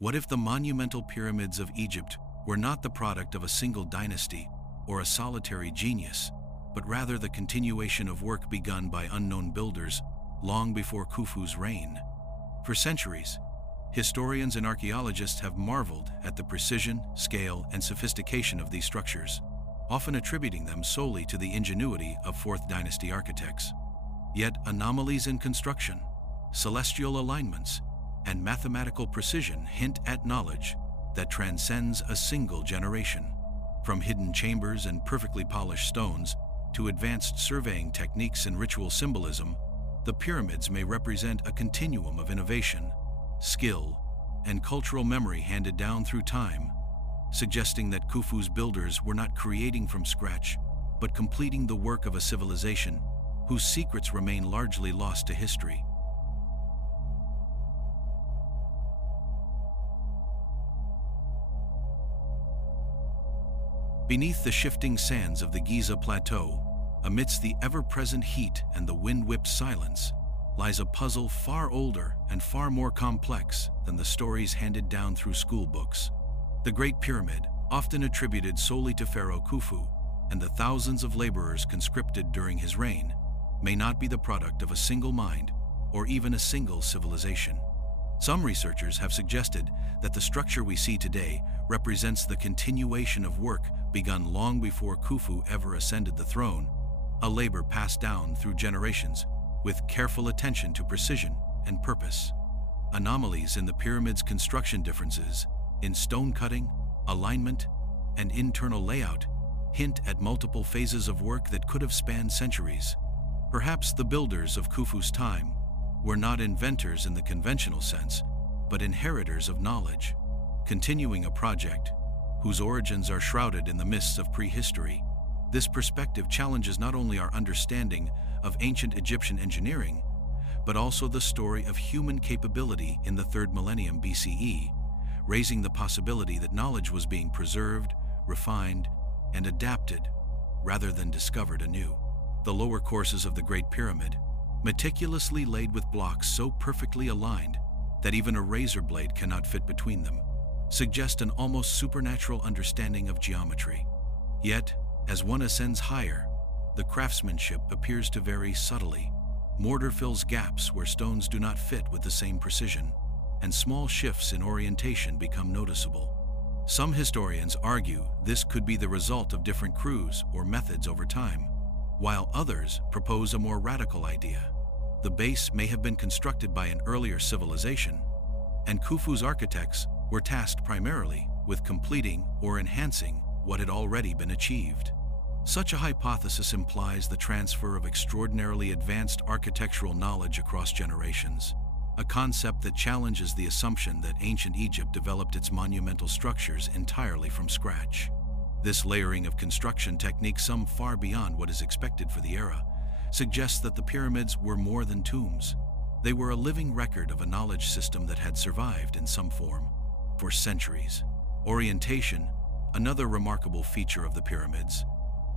What if the monumental pyramids of Egypt were not the product of a single dynasty or a solitary genius, but rather the continuation of work begun by unknown builders long before Khufu's reign? For centuries, historians and archaeologists have marveled at the precision, scale, and sophistication of these structures, often attributing them solely to the ingenuity of Fourth Dynasty architects. Yet anomalies in construction, celestial alignments, and mathematical precision hint at knowledge that transcends a single generation. From hidden chambers and perfectly polished stones to advanced surveying techniques and ritual symbolism, the pyramids may represent a continuum of innovation, skill, and cultural memory handed down through time, suggesting that Khufu's builders were not creating from scratch, but completing the work of a civilization whose secrets remain largely lost to history. Beneath the shifting sands of the Giza Plateau, amidst the ever-present heat and the wind-whipped silence, lies a puzzle far older and far more complex than the stories handed down through school books. The Great Pyramid, often attributed solely to Pharaoh Khufu and the thousands of laborers conscripted during his reign, may not be the product of a single mind or even a single civilization. Some researchers have suggested that the structure we see today represents the continuation of work begun long before Khufu ever ascended the throne, a labor passed down through generations with careful attention to precision and purpose. Anomalies in the pyramid's construction, differences in stone cutting, alignment, and internal layout hint at multiple phases of work that could have spanned centuries. Perhaps the builders of Khufu's time were not inventors in the conventional sense, but inheritors of knowledge, continuing a project whose origins are shrouded in the mists of prehistory. This perspective challenges not only our understanding of ancient Egyptian engineering, but also the story of human capability in the 3rd millennium BCE, raising the possibility that knowledge was being preserved, refined, and adapted, rather than discovered anew. The lower courses of the Great Pyramid, meticulously laid with blocks so perfectly aligned that even a razor blade cannot fit between them, suggest an almost supernatural understanding of geometry. Yet, as one ascends higher, the craftsmanship appears to vary subtly. Mortar fills gaps where stones do not fit with the same precision, and small shifts in orientation become noticeable. Some historians argue this could be the result of different crews or methods over time, while others propose a more radical idea. The base may have been constructed by an earlier civilization, and Khufu's architects were tasked primarily with completing or enhancing what had already been achieved. Such a hypothesis implies the transfer of extraordinarily advanced architectural knowledge across generations, a concept that challenges the assumption that ancient Egypt developed its monumental structures entirely from scratch. This layering of construction techniques, some far beyond what is expected for the era, suggests that the pyramids were more than tombs. They were a living record of a knowledge system that had survived in some form for centuries. Orientation, another remarkable feature of the pyramids,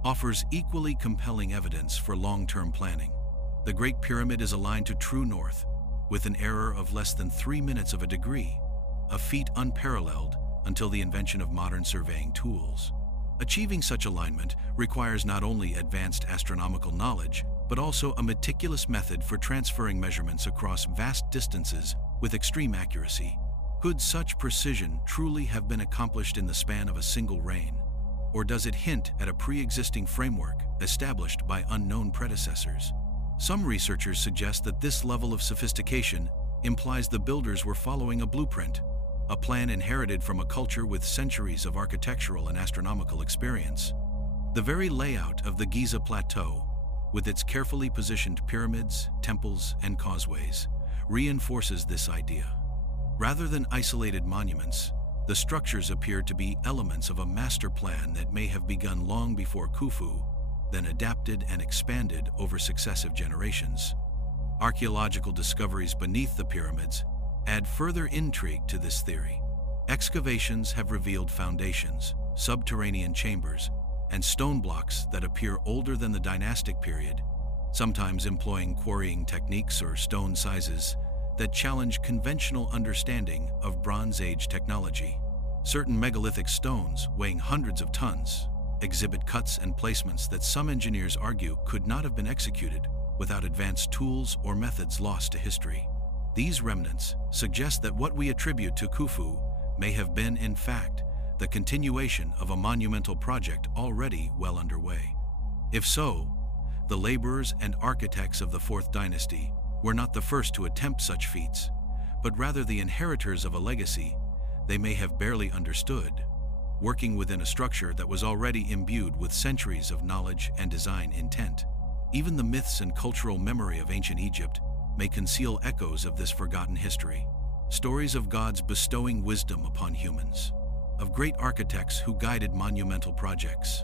offers equally compelling evidence for long-term planning. The Great Pyramid is aligned to true north, with an error of less than 3 minutes of a degree, a feat unparalleled until the invention of modern surveying tools. Achieving such alignment requires not only advanced astronomical knowledge, but also a meticulous method for transferring measurements across vast distances with extreme accuracy. Could such precision truly have been accomplished in the span of a single reign? Or does it hint at a pre-existing framework established by unknown predecessors? Some researchers suggest that this level of sophistication implies the builders were following a blueprint, a plan inherited from a culture with centuries of architectural and astronomical experience. The very layout of the Giza Plateau, with its carefully positioned pyramids, temples, and causeways, reinforces this idea. Rather than isolated monuments, the structures appear to be elements of a master plan that may have begun long before Khufu, then adapted and expanded over successive generations. Archaeological discoveries beneath the pyramids add further intrigue to this theory. Excavations have revealed foundations, subterranean chambers, and stone blocks that appear older than the dynastic period, sometimes employing quarrying techniques or stone sizes that challenge conventional understanding of Bronze Age technology. Certain megalithic stones, weighing hundreds of tons, exhibit cuts and placements that some engineers argue could not have been executed without advanced tools or methods lost to history. These remnants suggest that what we attribute to Khufu may have been, in fact, the continuation of a monumental project already well underway. If so, the laborers and architects of the Fourth Dynasty were not the first to attempt such feats, but rather the inheritors of a legacy they may have barely understood, working within a structure that was already imbued with centuries of knowledge and design intent. Even the myths and cultural memory of ancient Egypt may conceal echoes of this forgotten history. Stories of gods bestowing wisdom upon humans, of great architects who guided monumental projects,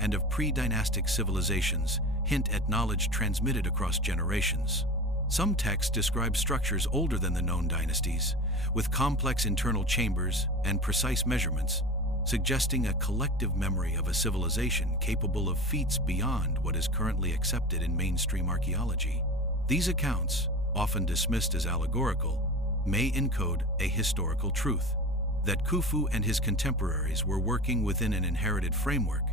and of pre-dynastic civilizations hint at knowledge transmitted across generations. Some texts describe structures older than the known dynasties, with complex internal chambers and precise measurements, suggesting a collective memory of a civilization capable of feats beyond what is currently accepted in mainstream archaeology. These accounts, often dismissed as allegorical, may encode a historical truth, that Khufu and his contemporaries were working within an inherited framework,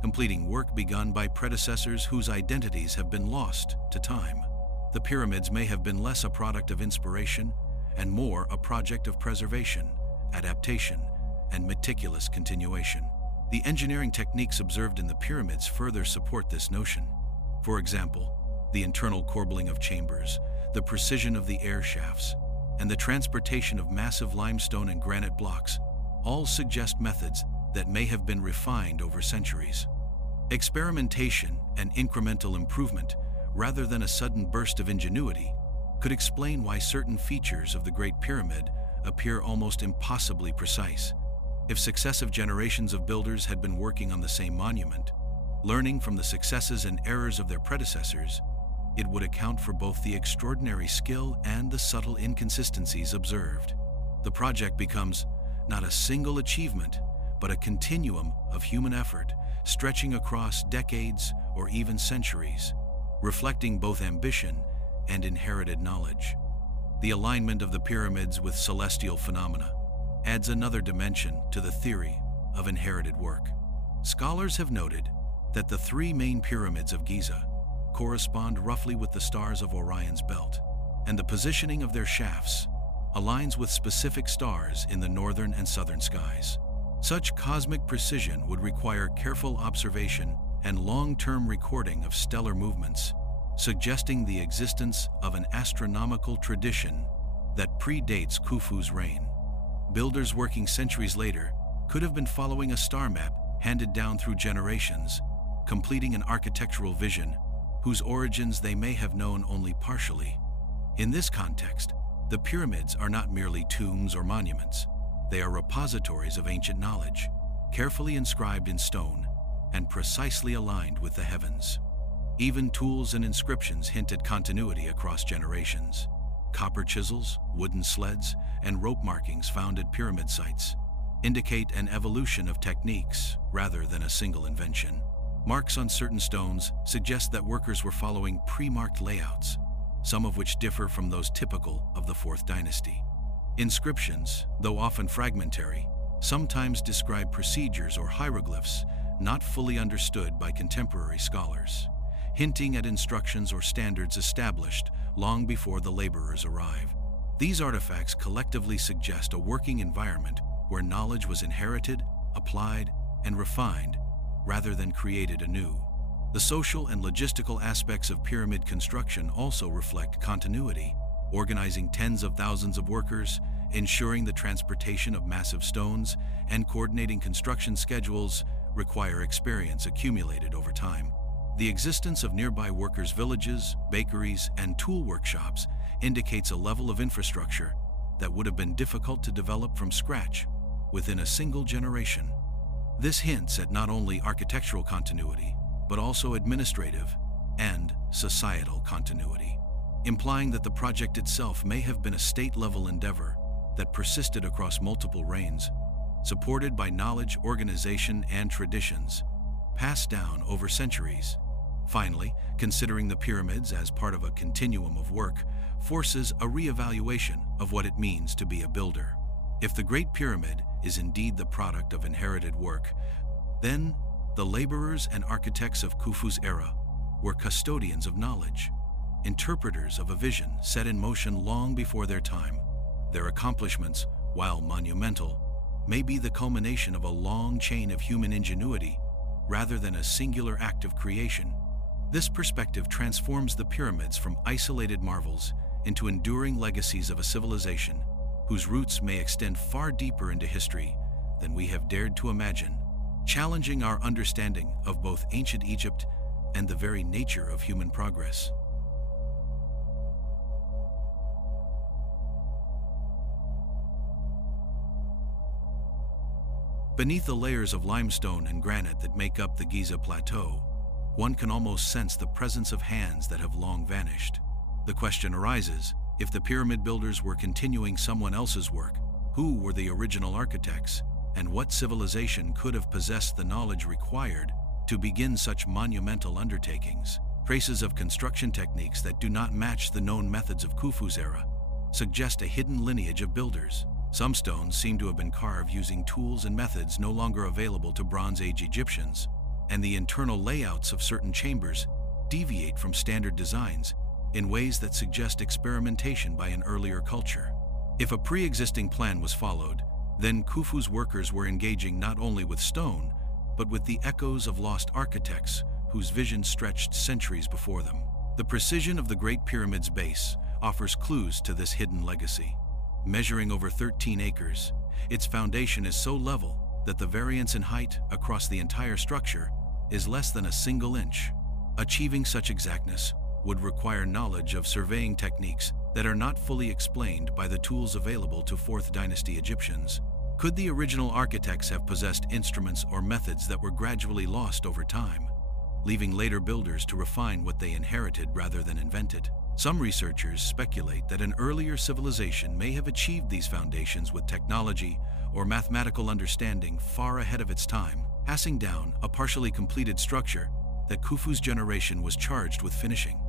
completing work begun by predecessors whose identities have been lost to time. The pyramids may have been less a product of inspiration and more a project of preservation, adaptation, and meticulous continuation. The engineering techniques observed in the pyramids further support this notion. For example, the internal corbelling of chambers, the precision of the air shafts, and the transportation of massive limestone and granite blocks all suggest methods that may have been refined over centuries. Experimentation and incremental improvement, rather than a sudden burst of ingenuity, could explain why certain features of the Great Pyramid appear almost impossibly precise. If successive generations of builders had been working on the same monument, learning from the successes and errors of their predecessors, it would account for both the extraordinary skill and the subtle inconsistencies observed. The project becomes not a single achievement, but a continuum of human effort stretching across decades or even centuries, reflecting both ambition and inherited knowledge. The alignment of the pyramids with celestial phenomena adds another dimension to the theory of inherited work. Scholars have noted that the three main pyramids of Giza correspond roughly with the stars of Orion's belt, and the positioning of their shafts aligns with specific stars in the northern and southern skies. Such cosmic precision would require careful observation and long-term recording of stellar movements, suggesting the existence of an astronomical tradition that predates Khufu's reign. Builders working centuries later could have been following a star map handed down through generations, completing an architectural vision whose origins they may have known only partially. In this context, the pyramids are not merely tombs or monuments. They are repositories of ancient knowledge, carefully inscribed in stone and precisely aligned with the heavens. Even tools and inscriptions hint at continuity across generations. Copper chisels, wooden sleds, and rope markings found at pyramid sites indicate an evolution of techniques rather than a single invention. Marks on certain stones suggest that workers were following pre-marked layouts, some of which differ from those typical of the Fourth Dynasty. Inscriptions, though often fragmentary, sometimes describe procedures or hieroglyphs not fully understood by contemporary scholars, hinting at instructions or standards established long before the laborers arrive. These artifacts collectively suggest a working environment where knowledge was inherited, applied, and refined, rather than created anew. The social and logistical aspects of pyramid construction also reflect continuity, organizing tens of thousands of workers, ensuring the transportation of massive stones, and coordinating construction schedules require experience accumulated over time. The existence of nearby workers' villages, bakeries, and tool workshops indicates a level of infrastructure that would have been difficult to develop from scratch within a single generation. This hints at not only architectural continuity, but also administrative and societal continuity, implying that the project itself may have been a state-level endeavor that persisted across multiple reigns, supported by knowledge, organization, and traditions passed down over centuries. Finally, considering the pyramids as part of a continuum of work forces a re-evaluation of what it means to be a builder. If the Great Pyramid is indeed the product of inherited work, then the laborers and architects of Khufu's era were custodians of knowledge, interpreters of a vision set in motion long before their time. Their accomplishments, while monumental, may be the culmination of a long chain of human ingenuity rather than a singular act of creation. This perspective transforms the pyramids from isolated marvels into enduring legacies of a civilization whose roots may extend far deeper into history than we have dared to imagine, challenging our understanding of both ancient Egypt and the very nature of human progress. Beneath the layers of limestone and granite that make up the Giza Plateau, one can almost sense the presence of hands that have long vanished. The question arises, if the pyramid builders were continuing someone else's work, who were the original architects, and what civilization could have possessed the knowledge required to begin such monumental undertakings? Traces of construction techniques that do not match the known methods of Khufu's era suggest a hidden lineage of builders. Some stones seem to have been carved using tools and methods no longer available to Bronze Age Egyptians, and the internal layouts of certain chambers deviate from standard designs in ways that suggest experimentation by an earlier culture. If a pre-existing plan was followed, then Khufu's workers were engaging not only with stone, but with the echoes of lost architects whose vision stretched centuries before them. The precision of the Great Pyramid's base offers clues to this hidden legacy. Measuring over 13 acres, its foundation is so level that the variance in height across the entire structure is less than a single inch. Achieving such exactness would require knowledge of surveying techniques that are not fully explained by the tools available to Fourth Dynasty Egyptians. Could the original architects have possessed instruments or methods that were gradually lost over time, leaving later builders to refine what they inherited rather than invented? Some researchers speculate that an earlier civilization may have achieved these foundations with technology or mathematical understanding far ahead of its time, passing down a partially completed structure that Khufu's generation was charged with finishing.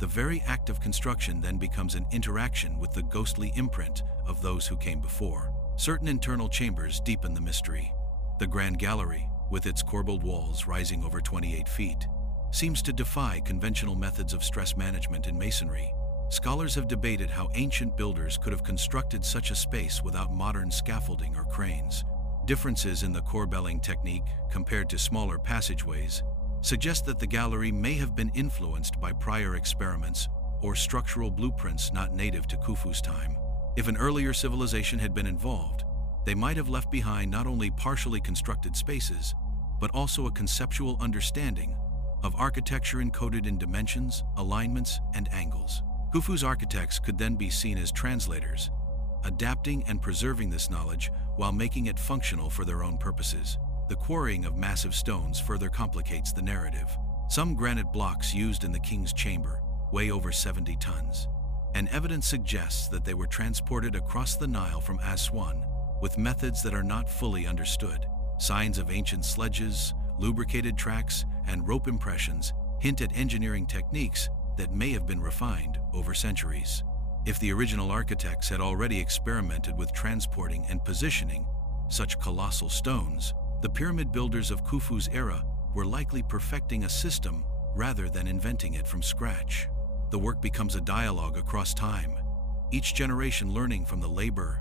The very act of construction then becomes an interaction with the ghostly imprint of those who came before. Certain internal chambers deepen the mystery. The Grand Gallery, with its corbelled walls rising over 28 feet, seems to defy conventional methods of stress management in masonry. Scholars have debated how ancient builders could have constructed such a space without modern scaffolding or cranes. Differences in the corbelling technique compared to smaller passageways suggest that the gallery may have been influenced by prior experiments or structural blueprints not native to Khufu's time. If an earlier civilization had been involved, they might have left behind not only partially constructed spaces, but also a conceptual understanding of architecture encoded in dimensions, alignments, and angles. Khufu's architects could then be seen as translators, adapting and preserving this knowledge while making it functional for their own purposes. The quarrying of massive stones further complicates the narrative. Some granite blocks used in the king's chamber weigh over 70 tons, and evidence suggests that they were transported across the Nile from Aswan with methods that are not fully understood. Signs of ancient sledges, lubricated tracks, and rope impressions hint at engineering techniques that may have been refined over centuries. If the original architects had already experimented with transporting and positioning such colossal stones, the pyramid builders of Khufu's era were likely perfecting a system rather than inventing it from scratch. The work becomes a dialogue across time, each generation learning from the labor,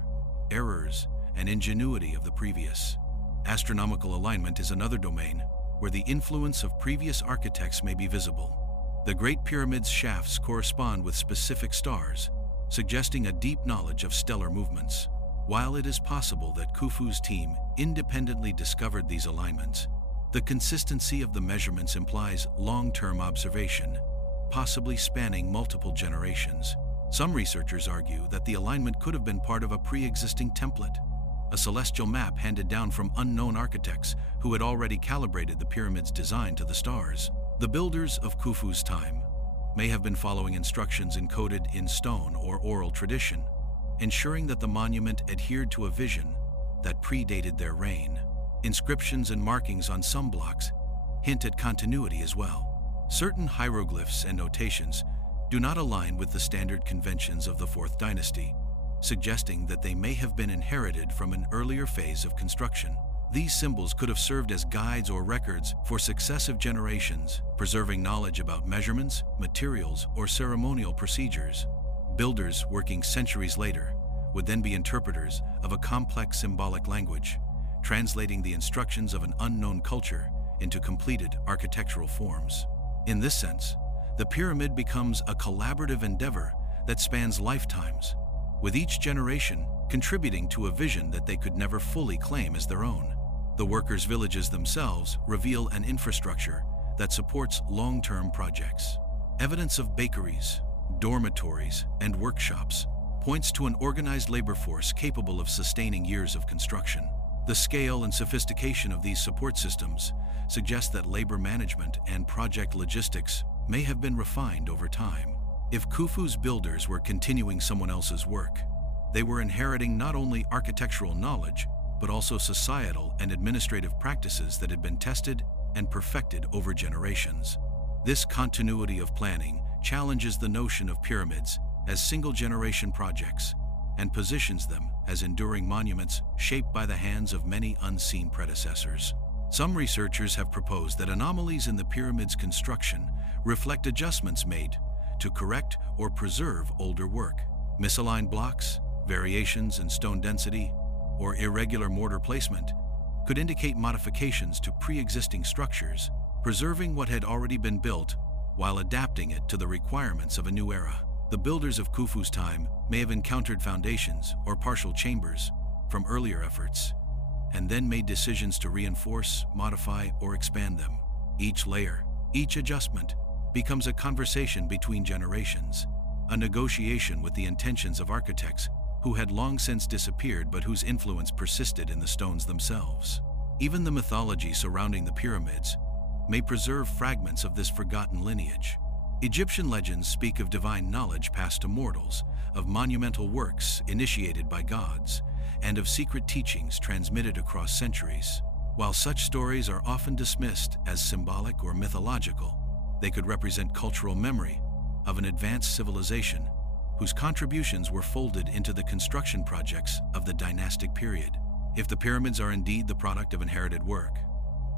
errors, and ingenuity of the previous. Astronomical alignment is another domain where the influence of previous architects may be visible. The Great Pyramid's shafts correspond with specific stars, suggesting a deep knowledge of stellar movements. While it is possible that Khufu's team independently discovered these alignments, the consistency of the measurements implies long-term observation, possibly spanning multiple generations. Some researchers argue that the alignment could have been part of a pre-existing template, a celestial map handed down from unknown architects who had already calibrated the pyramid's design to the stars. The builders of Khufu's time may have been following instructions encoded in stone or oral tradition, ensuring that the monument adhered to a vision that predated their reign. Inscriptions and markings on some blocks hint at continuity as well, Certain hieroglyphs and notations do not align with the standard conventions of the Fourth Dynasty, suggesting that they may have been inherited from an earlier phase of construction. These symbols could have served as guides or records for successive generations, preserving knowledge about measurements, materials, or ceremonial procedures. Builders working centuries later would then be interpreters of a complex symbolic language, translating the instructions of an unknown culture into completed architectural forms. In this sense, the pyramid becomes a collaborative endeavor that spans lifetimes, with each generation contributing to a vision that they could never fully claim as their own. The workers' villages themselves reveal an infrastructure that supports long-term projects. Evidence of bakeries, dormitories, and workshops points to an organized labor force capable of sustaining years of construction. The scale and sophistication of these support systems suggest that labor management and project logistics may have been refined over time. If Khufu's builders were continuing someone else's work, they were inheriting not only architectural knowledge, but also societal and administrative practices that had been tested and perfected over generations. This continuity of planning challenges the notion of pyramids as single-generation projects and positions them as enduring monuments shaped by the hands of many unseen predecessors. Some researchers have proposed that anomalies in the pyramid's construction reflect adjustments made to correct or preserve older work. Misaligned blocks, variations in stone density, or irregular mortar placement could indicate modifications to pre-existing structures, preserving what had already been built while adapting it to the requirements of a new era. The builders of Khufu's time may have encountered foundations or partial chambers from earlier efforts, and then made decisions to reinforce, modify, or expand them. Each layer, each adjustment, becomes a conversation between generations, a negotiation with the intentions of architects who had long since disappeared but whose influence persisted in the stones themselves. Even the mythology surrounding the pyramids may preserve fragments of this forgotten lineage. Egyptian legends speak of divine knowledge passed to mortals, of monumental works initiated by gods, and of secret teachings transmitted across centuries. While such stories are often dismissed as symbolic or mythological, they could represent cultural memory of an advanced civilization whose contributions were folded into the construction projects of the dynastic period. If the pyramids are indeed the product of inherited work,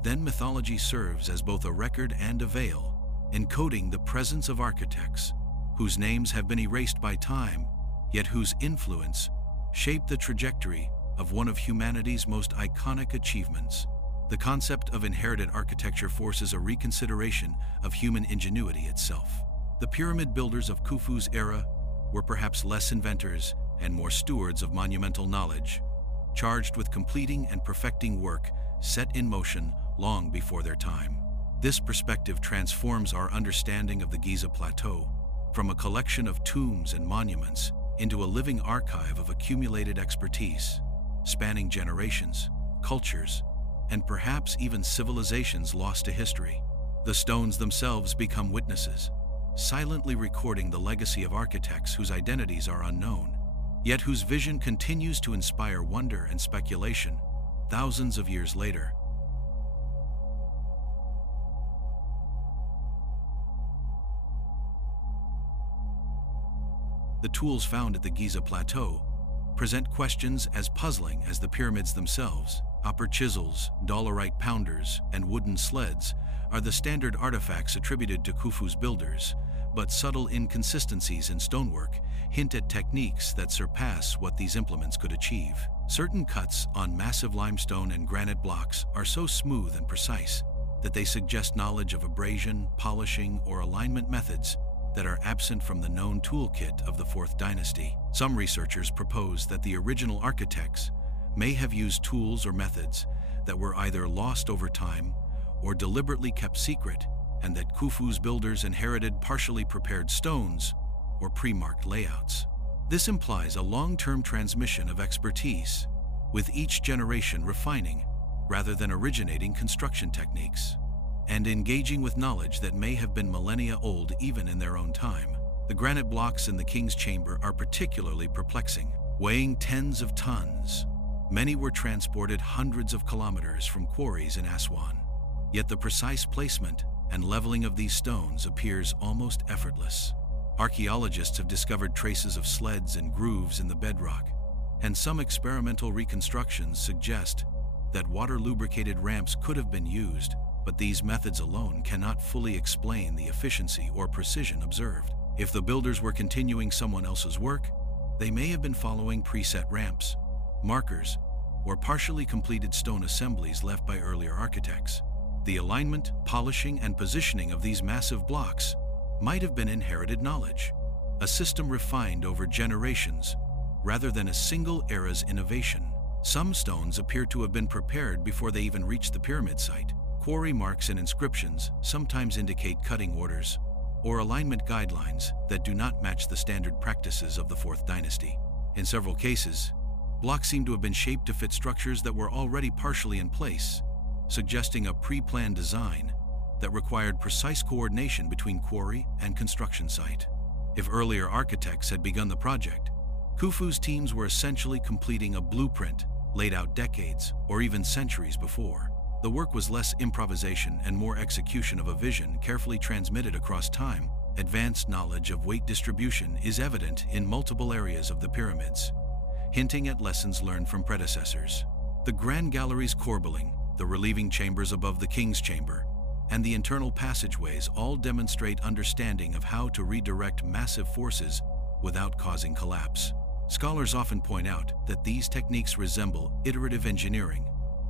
then mythology serves as both a record and a veil, encoding the presence of architects whose names have been erased by time, yet whose influence shaped the trajectory of one of humanity's most iconic achievements. The concept of inherited architecture forces a reconsideration of human ingenuity itself. The pyramid builders of Khufu's era were perhaps less inventors and more stewards of monumental knowledge, charged with completing and perfecting work set in motion long before their time. This perspective transforms our understanding of the Giza Plateau from a collection of tombs and monuments into a living archive of accumulated expertise, spanning generations, cultures, and perhaps even civilizations lost to history. The stones themselves become witnesses, silently recording the legacy of architects whose identities are unknown, yet whose vision continues to inspire wonder and speculation thousands of years later. The tools found at the Giza Plateau present questions as puzzling as the pyramids themselves. Copper chisels, dolerite pounders, and wooden sleds are the standard artifacts attributed to Khufu's builders, but subtle inconsistencies in stonework hint at techniques that surpass what these implements could achieve. Certain cuts on massive limestone and granite blocks are so smooth and precise that they suggest knowledge of abrasion, polishing, or alignment methods that are absent from the known toolkit of the Fourth Dynasty. Some researchers propose that the original architects may have used tools or methods that were either lost over time or deliberately kept secret, and that Khufu's builders inherited partially prepared stones or pre-marked layouts. This implies a long-term transmission of expertise, with each generation refining rather than originating construction techniques, and engaging with knowledge that may have been millennia old even in their own time. The granite blocks in the king's chamber are particularly perplexing. Weighing tens of tons, many were transported hundreds of kilometers from quarries in Aswan. Yet the precise placement and leveling of these stones appears almost effortless. Archaeologists have discovered traces of sleds and grooves in the bedrock, and some experimental reconstructions suggest that water-lubricated ramps could have been used, but these methods alone cannot fully explain the efficiency or precision observed. If the builders were continuing someone else's work, they may have been following preset ramps, markers, or partially completed stone assemblies left by earlier architects. The alignment, polishing, and positioning of these massive blocks might have been inherited knowledge, a system refined over generations, rather than a single era's innovation. Some stones appear to have been prepared before they even reached the pyramid site. Quarry marks and inscriptions sometimes indicate cutting orders or alignment guidelines that do not match the standard practices of the Fourth Dynasty. In several cases, blocks seem to have been shaped to fit structures that were already partially in place, suggesting a pre-planned design that required precise coordination between quarry and construction site. If earlier architects had begun the project, Khufu's teams were essentially completing a blueprint laid out decades or even centuries before. The work was less improvisation and more execution of a vision carefully transmitted across time. Advanced knowledge of weight distribution is evident in multiple areas of the pyramids, hinting at lessons learned from predecessors. The Grand Gallery's corbelling, the relieving chambers above the King's Chamber, and the internal passageways all demonstrate understanding of how to redirect massive forces without causing collapse. Scholars often point out that these techniques resemble iterative engineering,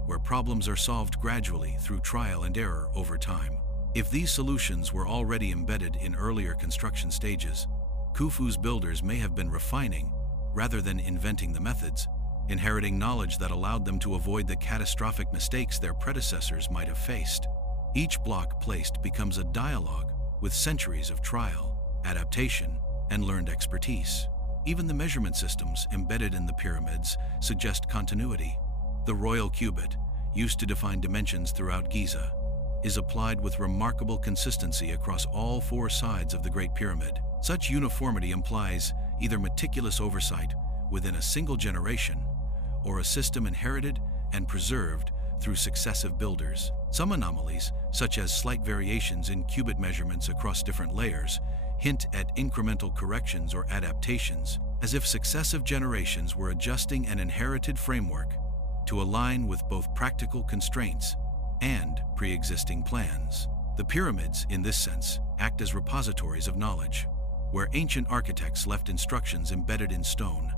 where problems are solved gradually through trial and error over time. If these solutions were already embedded in earlier construction stages, Khufu's builders may have been refining, rather than inventing the methods, inheriting knowledge that allowed them to avoid the catastrophic mistakes their predecessors might have faced. Each block placed becomes a dialogue with centuries of trial, adaptation, and learned expertise. Even the measurement systems embedded in the pyramids suggest continuity. The royal cubit, used to define dimensions throughout Giza, is applied with remarkable consistency across all four sides of the Great Pyramid. Such uniformity implies either meticulous oversight within a single generation or a system inherited and preserved through successive builders. Some anomalies, such as slight variations in cubit measurements across different layers, hint at incremental corrections or adaptations, as if successive generations were adjusting an inherited framework to align with both practical constraints and pre-existing plans. The pyramids, in this sense, act as repositories of knowledge, where ancient architects left instructions embedded in stone,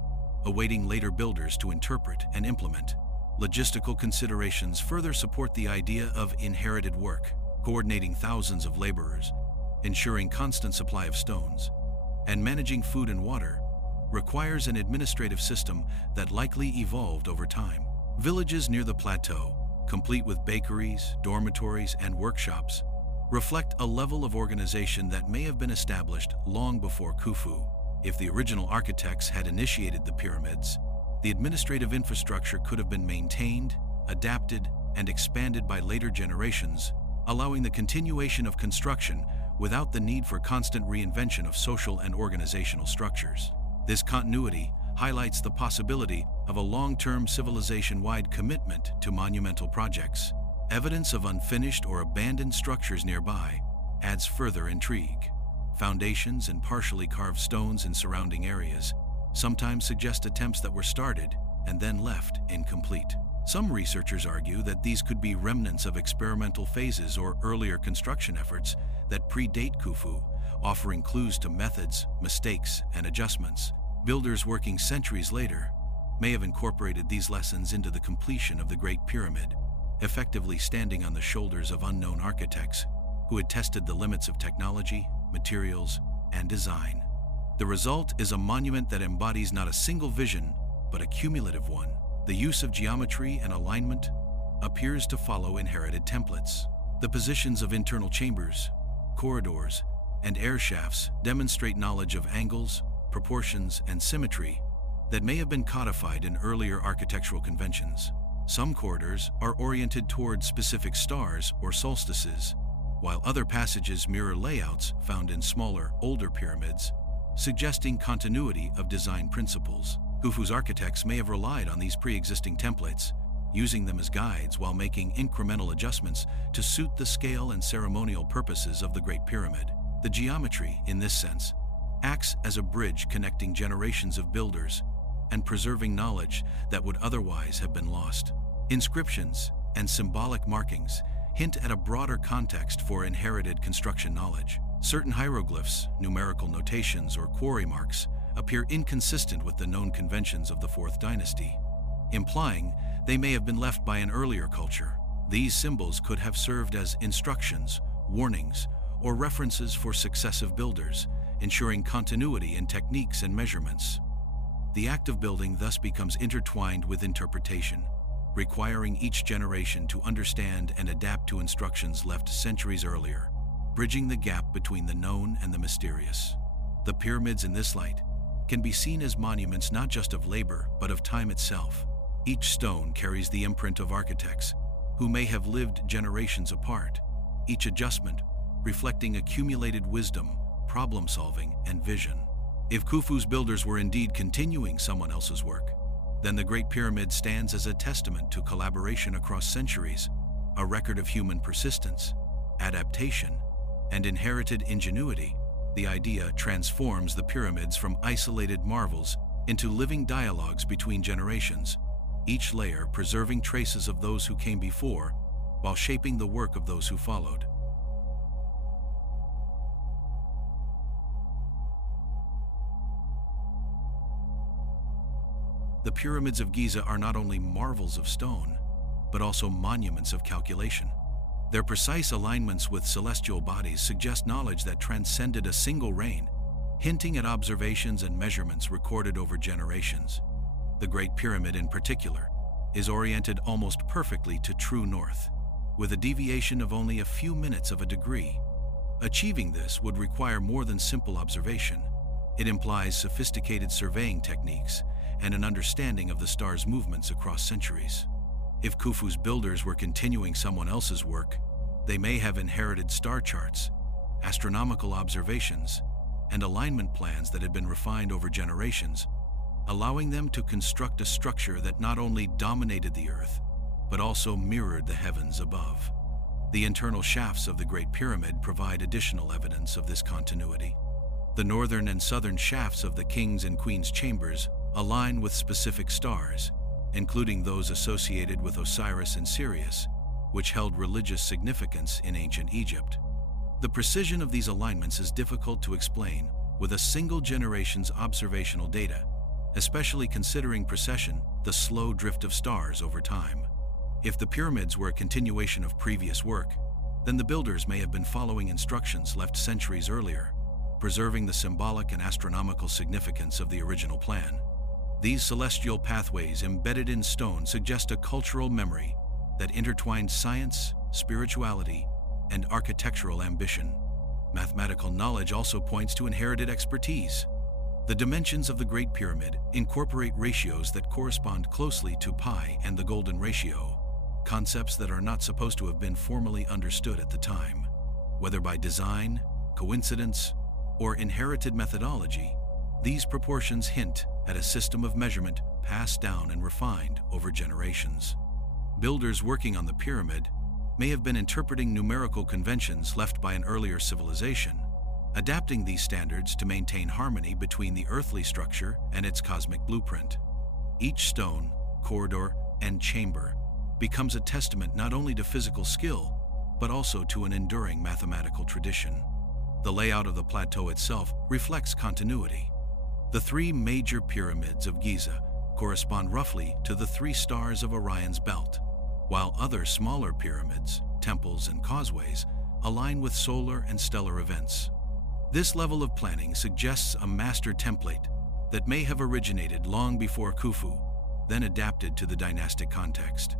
awaiting later builders to interpret and implement. Logistical considerations further support the idea of inherited work, coordinating thousands of laborers, ensuring constant supply of stones, and managing food and water requires an administrative system that likely evolved over time. Villages near the plateau, complete with bakeries, dormitories, and workshops, reflect a level of organization that may have been established long before Khufu. If the original architects had initiated the pyramids, the administrative infrastructure could have been maintained, adapted, and expanded by later generations, allowing the continuation of construction without the need for constant reinvention of social and organizational structures. This continuity highlights the possibility of a long-term civilization-wide commitment to monumental projects. Evidence of unfinished or abandoned structures nearby adds further intrigue. Foundations and partially carved stones in surrounding areas sometimes suggest attempts that were started and then left incomplete. Some researchers argue that these could be remnants of experimental phases or earlier construction efforts that predate Khufu, offering clues to methods, mistakes, and adjustments. Builders working centuries later may have incorporated these lessons into the completion of the Great Pyramid, effectively standing on the shoulders of unknown architects who had tested the limits of technology, materials, and design. The result is a monument that embodies not a single vision, but a cumulative one. The use of geometry and alignment appears to follow inherited templates. The positions of internal chambers, corridors, and air shafts demonstrate knowledge of angles, proportions, and symmetry that may have been codified in earlier architectural conventions. Some corridors are oriented toward specific stars or solstices, while other passages mirror layouts found in smaller, older pyramids, suggesting continuity of design principles. Khufu's architects may have relied on these pre-existing templates, using them as guides while making incremental adjustments to suit the scale and ceremonial purposes of the Great Pyramid. The geometry, in this sense, acts as a bridge connecting generations of builders and preserving knowledge that would otherwise have been lost. Inscriptions and symbolic markings hint at a broader context for inherited construction knowledge. Certain hieroglyphs, numerical notations, or quarry marks appear inconsistent with the known conventions of the Fourth Dynasty, implying they may have been left by an earlier culture. These symbols could have served as instructions, warnings, or references for successive builders, ensuring continuity in techniques and measurements. The act of building thus becomes intertwined with interpretation, requiring each generation to understand and adapt to instructions left centuries earlier, bridging the gap between the known and the mysterious. The pyramids in this light can be seen as monuments not just of labor, but of time itself. Each stone carries the imprint of architects who may have lived generations apart, each adjustment reflecting accumulated wisdom, problem-solving, and vision. If Khufu's builders were indeed continuing someone else's work, then the Great Pyramid stands as a testament to collaboration across centuries, a record of human persistence, adaptation, and inherited ingenuity. The idea transforms the pyramids from isolated marvels into living dialogues between generations, each layer preserving traces of those who came before while shaping the work of those who followed. The pyramids of Giza are not only marvels of stone, but also monuments of calculation. Their precise alignments with celestial bodies suggest knowledge that transcended a single reign, hinting at observations and measurements recorded over generations. The Great Pyramid, in particular, is oriented almost perfectly to true north, with a deviation of only a few minutes of a degree. Achieving this would require more than simple observation. It implies sophisticated surveying techniques and an understanding of the star's movements across centuries. If Khufu's builders were continuing someone else's work, they may have inherited star charts, astronomical observations, and alignment plans that had been refined over generations, allowing them to construct a structure that not only dominated the Earth, but also mirrored the heavens above. The internal shafts of the Great Pyramid provide additional evidence of this continuity. The northern and southern shafts of the King's and Queen's chambers align with specific stars, including those associated with Osiris and Sirius, which held religious significance in ancient Egypt. The precision of these alignments is difficult to explain with a single generation's observational data, especially considering precession, the slow drift of stars over time. If the pyramids were a continuation of previous work, then the builders may have been following instructions left centuries earlier, preserving the symbolic and astronomical significance of the original plan. These celestial pathways embedded in stone suggest a cultural memory that intertwined science, spirituality, and architectural ambition. Mathematical knowledge also points to inherited expertise. The dimensions of the Great Pyramid incorporate ratios that correspond closely to pi and the golden ratio, concepts that are not supposed to have been formally understood at the time. Whether by design, coincidence, or inherited methodology, these proportions hint at a system of measurement passed down and refined over generations. Builders working on the pyramid may have been interpreting numerical conventions left by an earlier civilization, adapting these standards to maintain harmony between the earthly structure and its cosmic blueprint. Each stone, corridor, and chamber becomes a testament not only to physical skill, but also to an enduring mathematical tradition. The layout of the plateau itself reflects continuity. The three major pyramids of Giza correspond roughly to the three stars of Orion's belt, while other smaller pyramids, temples, and causeways align with solar and stellar events. This level of planning suggests a master template that may have originated long before Khufu, then adapted to the dynastic context.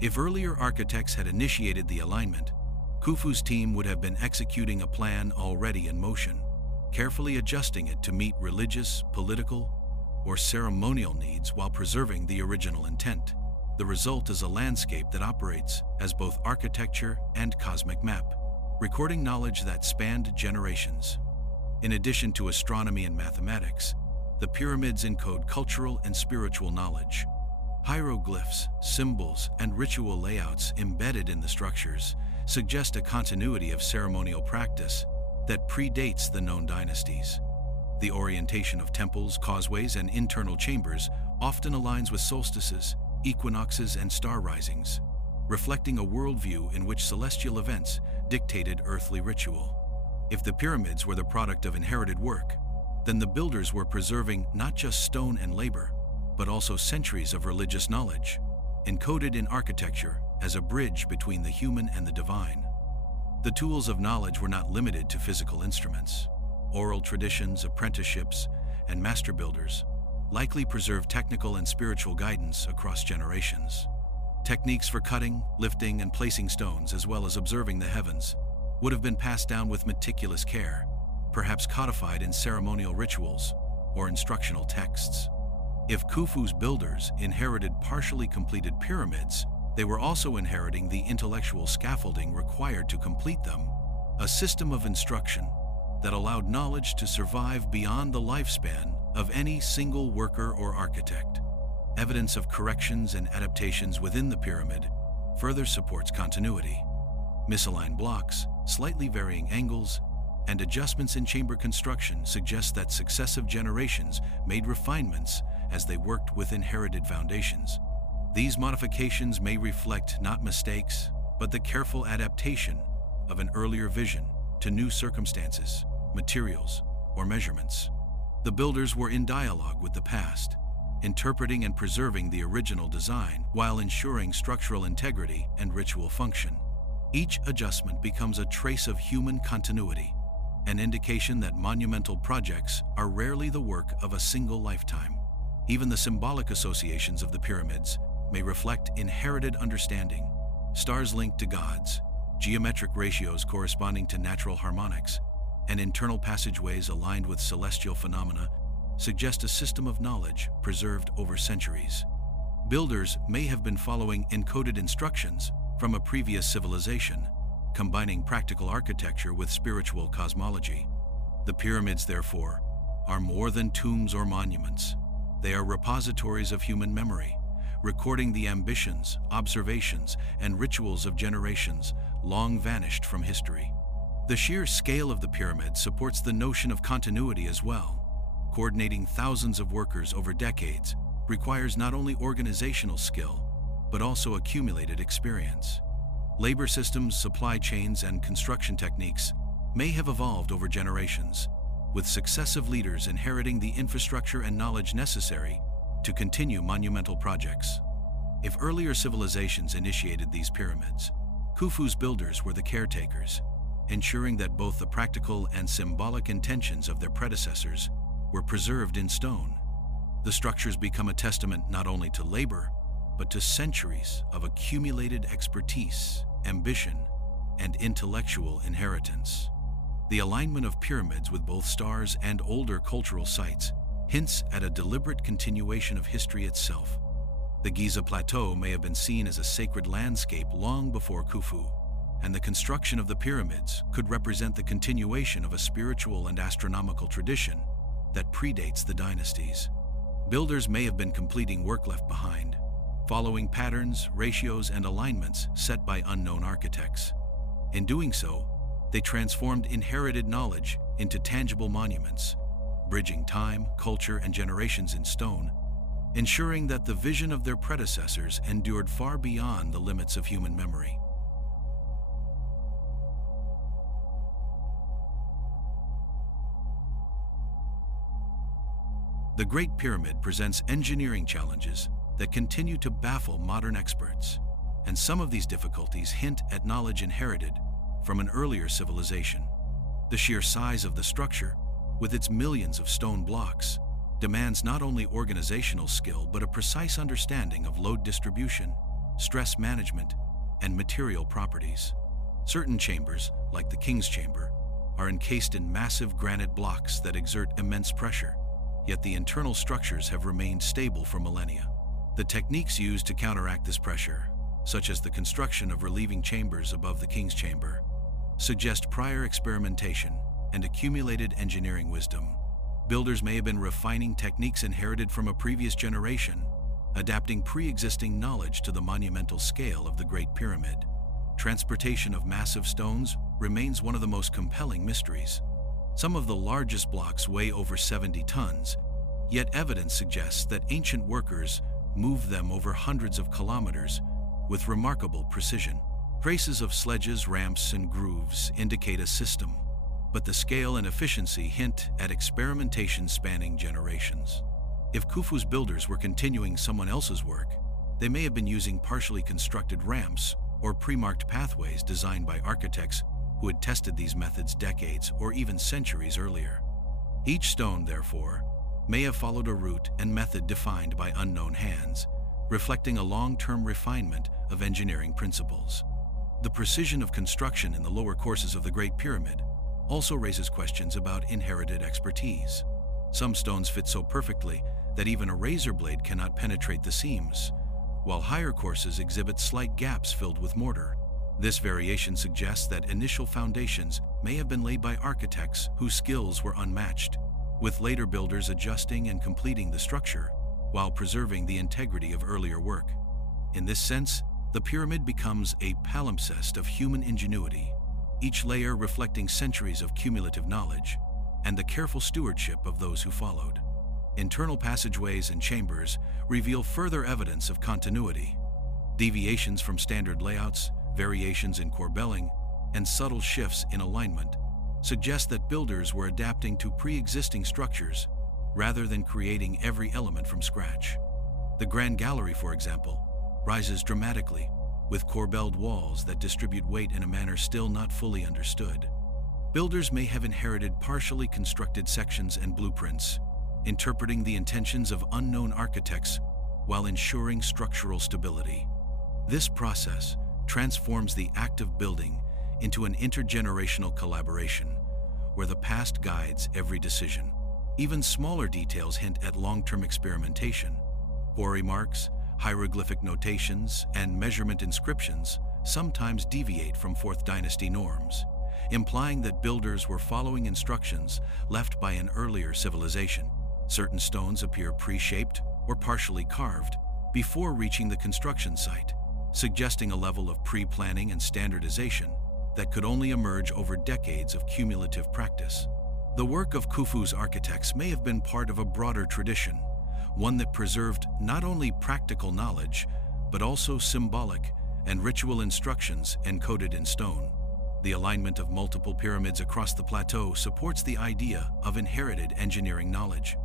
If earlier architects had initiated the alignment, Khufu's team would have been executing a plan already in motion, carefully adjusting it to meet religious, political, or ceremonial needs while preserving the original intent. The result is a landscape that operates as both architecture and cosmic map, recording knowledge that spanned generations. In addition to astronomy and mathematics, the pyramids encode cultural and spiritual knowledge, Hieroglyphs, symbols, and ritual layouts embedded in the structures suggest a continuity of ceremonial practice that predates the known dynasties. The orientation of temples, causeways, and internal chambers often aligns with solstices, equinoxes, and star risings, reflecting a worldview in which celestial events dictated earthly ritual. If the pyramids were the product of inherited work, then the builders were preserving not just stone and labor, but also centuries of religious knowledge, encoded in architecture as a bridge between the human and the divine. The tools of knowledge were not limited to physical instruments. Oral traditions, apprenticeships, and master builders likely preserved technical and spiritual guidance across generations. Techniques for cutting, lifting, and placing stones, as well as observing the heavens, would have been passed down with meticulous care, perhaps codified in ceremonial rituals or instructional texts. If Khufu's builders inherited partially completed pyramids, they were also inheriting the intellectual scaffolding required to complete them, a system of instruction that allowed knowledge to survive beyond the lifespan of any single worker or architect. Evidence of corrections and adaptations within the pyramid further supports continuity. Misaligned blocks, slightly varying angles, and adjustments in chamber construction suggest that successive generations made refinements as they worked with inherited foundations. These modifications may reflect not mistakes, but the careful adaptation of an earlier vision to new circumstances, materials, or measurements. The builders were in dialogue with the past, interpreting and preserving the original design while ensuring structural integrity and ritual function. Each adjustment becomes a trace of human continuity, an indication that monumental projects are rarely the work of a single lifetime. Even the symbolic associations of the pyramids may reflect inherited understanding. Stars linked to gods, geometric ratios corresponding to natural harmonics, and internal passageways aligned with celestial phenomena suggest a system of knowledge preserved over centuries. Builders may have been following encoded instructions from a previous civilization, combining practical architecture with spiritual cosmology. The pyramids, therefore, are more than tombs or monuments. They are repositories of human memory, recording the ambitions, observations, and rituals of generations long vanished from history. The sheer scale of the pyramid supports the notion of continuity as well. Coordinating thousands of workers over decades requires not only organizational skill, but also accumulated experience. Labor systems, supply chains, and construction techniques may have evolved over generations, with successive leaders inheriting the infrastructure and knowledge necessary to continue monumental projects. If earlier civilizations initiated these pyramids, Khufu's builders were the caretakers, ensuring that both the practical and symbolic intentions of their predecessors were preserved in stone. The structures become a testament not only to labor, but to centuries of accumulated expertise, ambition, and intellectual inheritance. The alignment of pyramids with both stars and older cultural sites hints at a deliberate continuation of history itself. The Giza Plateau may have been seen as a sacred landscape long before Khufu, and the construction of the pyramids could represent the continuation of a spiritual and astronomical tradition that predates the dynasties. Builders may have been completing work left behind, following patterns, ratios, and alignments set by unknown architects. In doing so, they transformed inherited knowledge into tangible monuments, bridging time, culture, and generations in stone, ensuring that the vision of their predecessors endured far beyond the limits of human memory. The Great Pyramid presents engineering challenges that continue to baffle modern experts, and some of these difficulties hint at knowledge inherited from an earlier civilization. The sheer size of the structure, with its millions of stone blocks, demands not only organizational skill but a precise understanding of load distribution, stress management, and material properties. Certain chambers, like the King's Chamber, are encased in massive granite blocks that exert immense pressure, yet the internal structures have remained stable for millennia. The techniques used to counteract this pressure, such as the construction of relieving chambers above the King's Chamber, suggest prior experimentation and accumulated engineering wisdom. Builders may have been refining techniques inherited from a previous generation, adapting pre-existing knowledge to the monumental scale of the Great Pyramid. Transportation of massive stones remains one of the most compelling mysteries. Some of the largest blocks weigh over 70 tons, yet evidence suggests that ancient workers moved them over hundreds of kilometers with remarkable precision. Traces of sledges, ramps, and grooves indicate a system, but the scale and efficiency hint at experimentation spanning generations. If Khufu's builders were continuing someone else's work, they may have been using partially constructed ramps or pre-marked pathways designed by architects who had tested these methods decades or even centuries earlier. Each stone, therefore, may have followed a route and method defined by unknown hands, reflecting a long-term refinement of engineering principles. The precision of construction in the lower courses of the Great Pyramid also raises questions about inherited expertise. Some stones fit so perfectly that even a razor blade cannot penetrate the seams, while higher courses exhibit slight gaps filled with mortar. This variation suggests that initial foundations may have been laid by architects whose skills were unmatched, with later builders adjusting and completing the structure while preserving the integrity of earlier work. In this sense, the pyramid becomes a palimpsest of human ingenuity, each layer reflecting centuries of cumulative knowledge and the careful stewardship of those who followed. Internal passageways and chambers reveal further evidence of continuity. Deviations from standard layouts, variations in corbelling, and subtle shifts in alignment suggest that builders were adapting to pre-existing structures rather than creating every element from scratch. The Grand Gallery, for example, rises dramatically, with corbelled walls that distribute weight in a manner still not fully understood. Builders may have inherited partially constructed sections and blueprints, interpreting the intentions of unknown architects while ensuring structural stability. This process transforms the act of building into an intergenerational collaboration, where the past guides every decision. Even smaller details hint at long-term experimentation. Quarry marks, hieroglyphic notations, and measurement inscriptions sometimes deviate from Fourth Dynasty norms, implying that builders were following instructions left by an earlier civilization. Certain stones appear pre-shaped or partially carved before reaching the construction site, suggesting a level of pre-planning and standardization that could only emerge over decades of cumulative practice. The work of Khufu's architects may have been part of a broader tradition, one that preserved not only practical knowledge, but also symbolic and ritual instructions encoded in stone. The alignment of multiple pyramids across the plateau supports the idea of inherited engineering knowledge.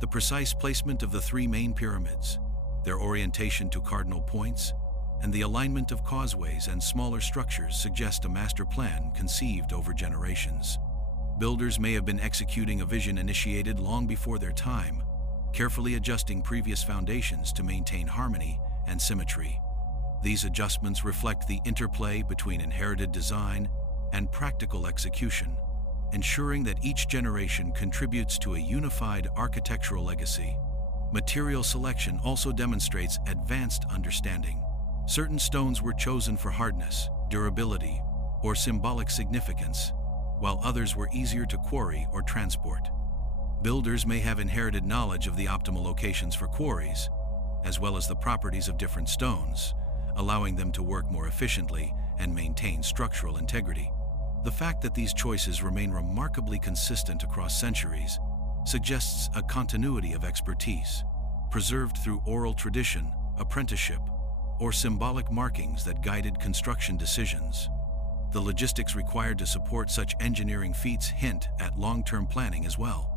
The precise placement of the three main pyramids, their orientation to cardinal points, and the alignment of causeways and smaller structures suggest a master plan conceived over generations. Builders may have been executing a vision initiated long before their time, carefully adjusting previous foundations to maintain harmony and symmetry. These adjustments reflect the interplay between inherited design and practical execution, ensuring that each generation contributes to a unified architectural legacy. Material selection also demonstrates advanced understanding. Certain stones were chosen for hardness, durability, or symbolic significance, while others were easier to quarry or transport. Builders may have inherited knowledge of the optimal locations for quarries, as well as the properties of different stones, allowing them to work more efficiently and maintain structural integrity. The fact that these choices remain remarkably consistent across centuries suggests a continuity of expertise, preserved through oral tradition, apprenticeship, or symbolic markings that guided construction decisions. The logistics required to support such engineering feats hint at long-term planning as well.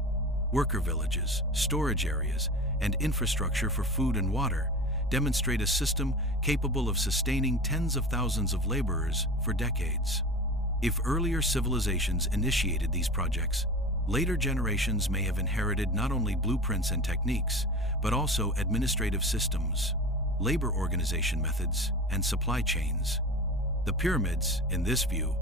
Worker villages, storage areas, and infrastructure for food and water demonstrate a system capable of sustaining tens of thousands of laborers for decades. If earlier civilizations initiated these projects, later generations may have inherited not only blueprints and techniques, but also administrative systems, labor organization methods, and supply chains. The pyramids, in this view,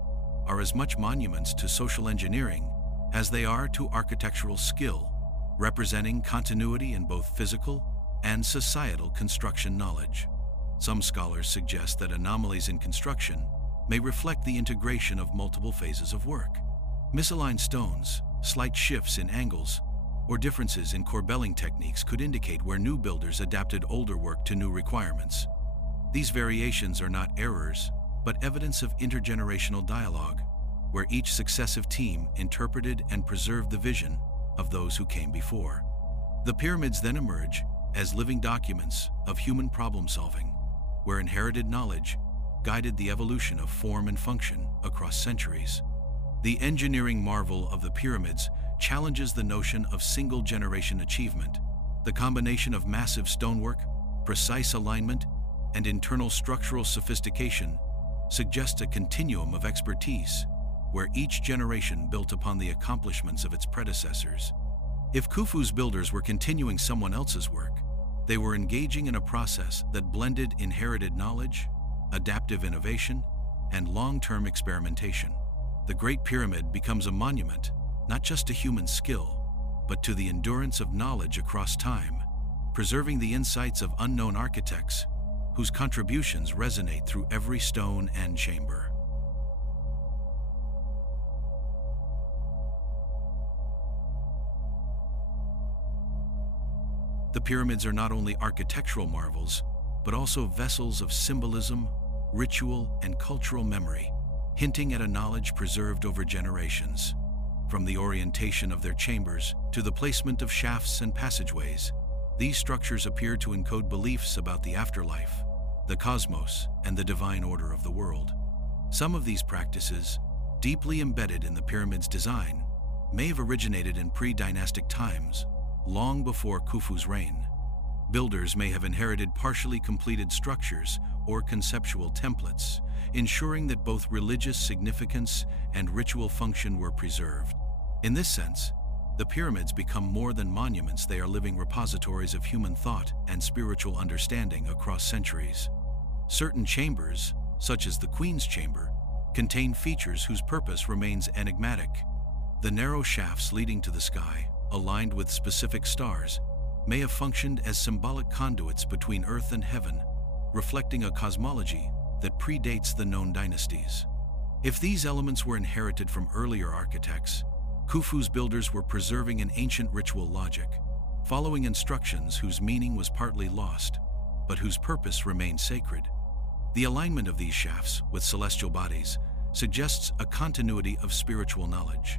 are as much monuments to social engineering as they are to architectural skill, representing continuity in both physical and societal construction knowledge. Some scholars suggest that anomalies in construction may reflect the integration of multiple phases of work. Misaligned stones, slight shifts in angles, or differences in corbelling techniques could indicate where new builders adapted older work to new requirements. These variations are not errors, but evidence of intergenerational dialogue, where each successive team interpreted and preserved the vision of those who came before. The pyramids then emerge as living documents of human problem-solving, where inherited knowledge guided the evolution of form and function across centuries. The engineering marvel of the pyramids challenges the notion of single-generation achievement. The combination of massive stonework, precise alignment, and internal structural sophistication suggests a continuum of expertise, where each generation built upon the accomplishments of its predecessors. If Khufu's builders were continuing someone else's work, they were engaging in a process that blended inherited knowledge, adaptive innovation, and long-term experimentation. The Great Pyramid becomes a monument, not just to human skill, but to the endurance of knowledge across time, preserving the insights of unknown architects whose contributions resonate through every stone and chamber. The pyramids are not only architectural marvels, but also vessels of symbolism, ritual, and cultural memory, hinting at a knowledge preserved over generations. From the orientation of their chambers to the placement of shafts and passageways, these structures appear to encode beliefs about the afterlife, the cosmos, and the divine order of the world. Some of these practices, deeply embedded in the pyramid's design, may have originated in pre-dynastic times, long before Khufu's reign. Builders may have inherited partially completed structures or conceptual templates, ensuring that both religious significance and ritual function were preserved. In this sense, the pyramids become more than monuments. They are living repositories of human thought and spiritual understanding across centuries. Certain chambers, such as the Queen's Chamber, contain features whose purpose remains enigmatic. The narrow shafts leading to the sky, aligned with specific stars, may have functioned as symbolic conduits between earth and heaven, reflecting a cosmology that predates the known dynasties. If these elements were inherited from earlier architects, Khufu's builders were preserving an ancient ritual logic, following instructions whose meaning was partly lost, but whose purpose remained sacred. The alignment of these shafts with celestial bodies suggests a continuity of spiritual knowledge,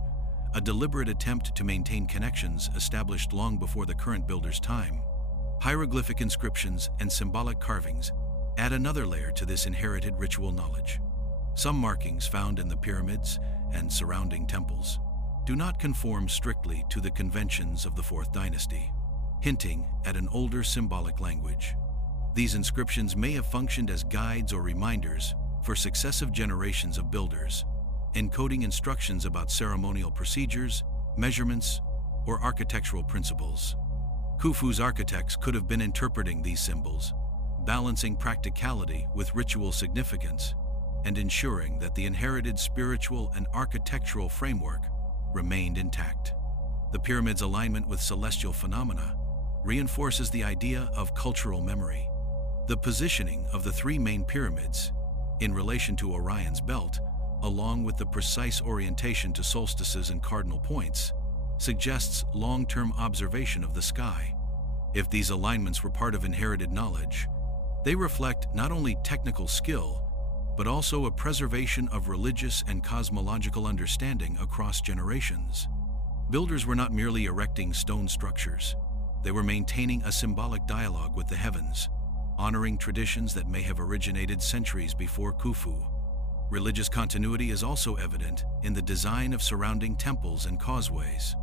a deliberate attempt to maintain connections established long before the current builder's time. Hieroglyphic inscriptions and symbolic carvings add another layer to this inherited ritual knowledge. Some markings found in the pyramids and surrounding temples do not conform strictly to the conventions of the Fourth Dynasty, hinting at an older symbolic language. These inscriptions may have functioned as guides or reminders for successive generations of builders, encoding instructions about ceremonial procedures, measurements, or architectural principles. Khufu's architects could have been interpreting these symbols, balancing practicality with ritual significance, and ensuring that the inherited spiritual and architectural framework remained intact. The pyramid's alignment with celestial phenomena reinforces the idea of cultural memory. The positioning of the three main pyramids, in relation to Orion's belt, along with the precise orientation to solstices and cardinal points, suggests long-term observation of the sky. If these alignments were part of inherited knowledge, they reflect not only technical skill, but also a preservation of religious and cosmological understanding across generations. Builders were not merely erecting stone structures. They were maintaining a symbolic dialogue with the heavens, honoring traditions that may have originated centuries before Khufu. Religious continuity is also evident in the design of surrounding temples and causeways.